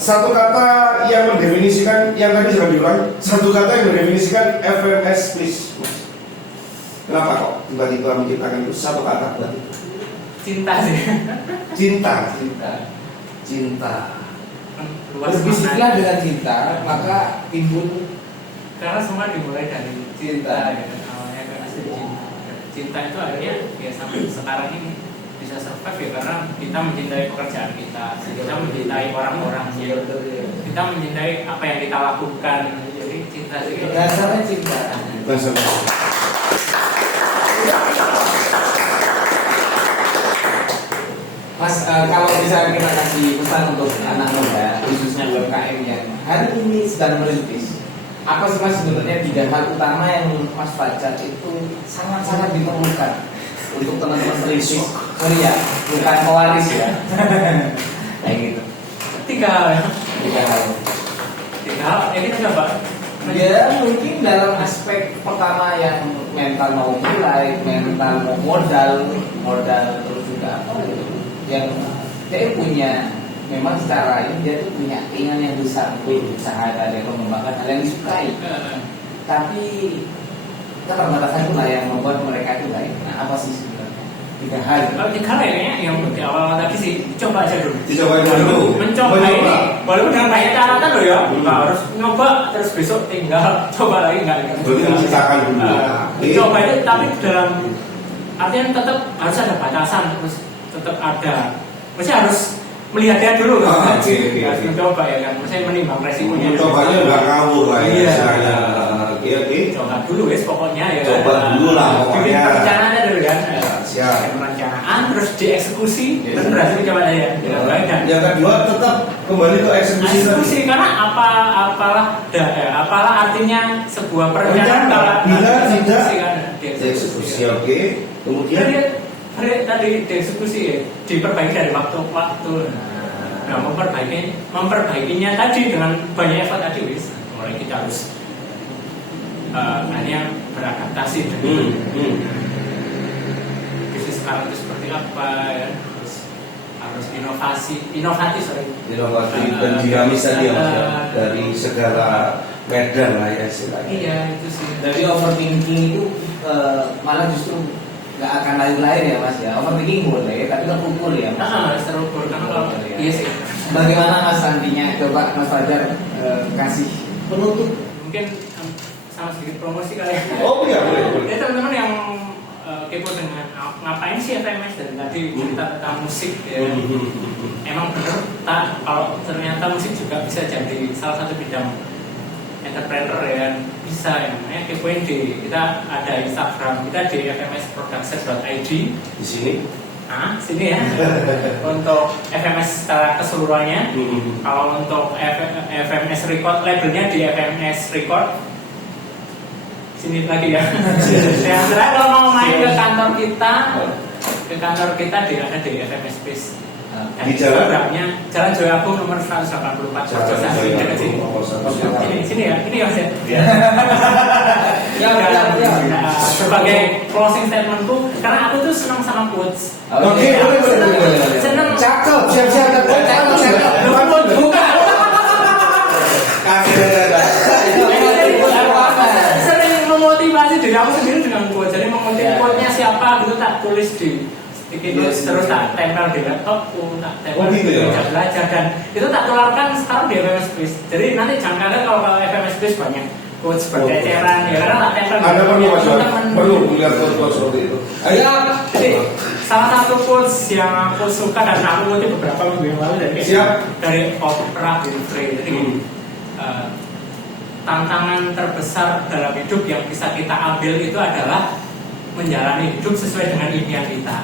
Satu kata yang mendefinisikan, yang tadi sudah diulang, satu kata yang mendefinisikan FMS please. Kenapa kok tiba-tiba menciptakan itu satu kata buat itu? Cinta sih. Cinta. Luas Berbisiklah makna. dengan cinta, maka timbul Karena semua dimulai dari cinta. Gitu. Awalnya kan asli cinta. Cinta itu akhirnya ya sampai sekarang ini bisa survive ya karena kita mencintai pekerjaan kita mencintai orang-orangnya, kita mencintai apa yang kita lakukan. Jadi cinta sih. dasarnya cinta. Mas, kalau misalnya kita kasih pesan untuk anak muda, khususnya UMKM yang hari ini sedang merintis, apa sih mas sebenarnya 3 hal utama yang menurut Mas Fajar itu sangat-sangat diperlukan untuk teman-teman merintis? Sorry ya, bukan pewaris ya. Kayak gitu. 3 hal. 3 hal. Ya kita coba. Ya mungkin dalam aspek pertama yang mental mau mulai, mental mau modal terus juga apa gitu. Yang dia punya memang secara ini dia tuh punya keinginan yang besar untuk usaha dan mengembangkan hal yang disukai. Tapi keterbatasan itulah yang membuat mereka itu baik. Nah apa sih sebenarnya 3 hal? Kalau 3 hal ya yang di awal tadi sih coba aja dulu. Dicoba dulu. Mencoba ini walaupun dengan banyak catatan loh ya. Nggak harus nyoba terus besok tinggal coba lagi nggak. Berarti menciptakan dulu. Coba itu tapi dalam artinya tetap harus ada batasan terus tetap ada. Mesti harus melihatnya dulu kan. Harus mencoba ya kan. Mesti menimbang resikonya. Mencobanya nggak ngawur lah ya. Istilahnya. Oke. Coba dulu guys pokoknya ya. Coba dulu lah pokoknya. Bikin perencanaannya dulu kan. Siap. Perencanaan terus dieksekusi terus berhasil coba ya. Yang kedua tetap kembali ke eksekusi. Karena apalah artinya sebuah perencanaan kalau bila tidak kan dieksekusi. Oke. Kemudian tadi dieksekusi ya, diperbaiki dari waktu ke waktu. Nah, memperbaikinya tadi dengan banyak effort tadi wis. Mulai kita harus hanya beradaptasi dengan bisnis sekarang itu seperti apa ya. Harus inovatif dan dinamis tadi ya Mas ya. Dari segala Medan lah ya istilahnya. Iya itu sih. Dari overthinking itu malah justru nggak akan lahir-lahir ya Mas ya. Overthinking boleh, tapi terukur ya Mas. Harus terukur karena kalau iya sih. Bagaimana Mas nantinya? Coba Mas Fajar kasih penutup. Mungkin sama sedikit promosi kali ya. Oh iya boleh. Jadi teman-teman yang kepo dengan ngapain sih FMS dari tadi cerita tentang musik ya. Emang bener kalau ternyata musik juga bisa jadi salah satu bidang entrepreneur ya, bisa ya. Makanya kepoin kita ada Instagram kita di fmsproduction.id Di sini. Nah, sini ya. Untuk FMS secara keseluruhannya. Kalau untuk FMS Record labelnya di FMS Record. Sini lagi ya. Yang terakhir kalau mau main ke kantor kita ada di FMS Space. Di jalan? Jalan Joyo Agung nomor 184 Jogja dekat sini. Sini ya, ini ya Mas ya. Ya. Sebagai closing statementku, karena aku tuh senang sama quotes. Oke, boleh. Senang. Cakep, siap-siap. Buka. Sering memotivasi diri aku sendiri dengan quotes. Jadi memotivasi quote-nya siapa gitu tak tulis di terus tak tempel di laptopku, tak tempel di meja belajar dan itu tak keluarkan sekarang di FMS Space. Jadi nanti jangan kaget kalau FMS Space banyak quotes berceceran ya karena tak tempel. Ada perlu melihat quotes seperti itu. Ayo, jadi salah satu quotes yang aku suka dan aku ngutip beberapa minggu yang lalu dari Oprah Winfrey. Jadi tantangan terbesar dalam hidup yang bisa kita ambil itu adalah menjalani hidup sesuai dengan impian kita.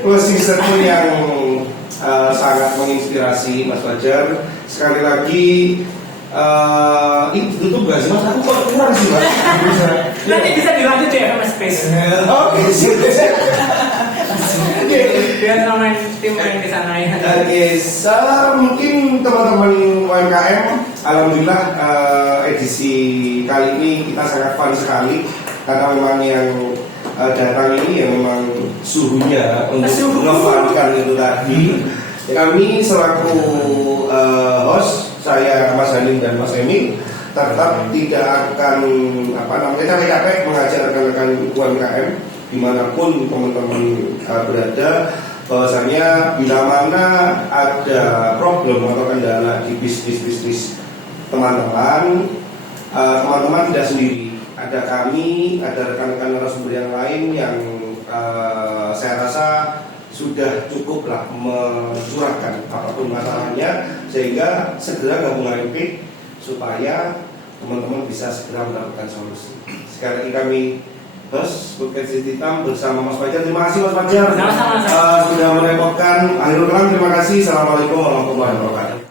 Closing statement yang sangat menginspirasi Mas Fajar. Sekali lagi itu tutup gak sih Mas? Aku kok kurang sih Mas. Nanti bisa dilanjut di FMS Space. Oke, siap. Biar sama tim yang di sana ya. Oke, mungkin teman-teman UMKM, alhamdulillah edisi kali ini kita sangat fun sekali karena memang yang datang ini yang memang suhunya untuk memanfaatkan itu tadi. Kami selaku host, saya Mas Hanim dan Mas Emil tetap tidak akan capek-capek mengajak rekan-rekan UMKM dimanapun teman-teman berada, bahwasanya bila mana ada problem atau kendala di bisnis teman-teman tidak sendiri. Ada kami, ada rekan-rekan narasumber yang lain yang saya rasa sudah cukuplah mencurahkan apapun masalahnya, sehingga segera gabung AMP supaya teman-teman bisa segera mendapatkan solusi. Sekali lagi kami host Podcast Hitam bersama Mas Fajar. Terima kasih Mas Fajar sudah merepotkan. Akhirul kalam, terima kasih. Assalamualaikum warahmatullahi wabarakatuh.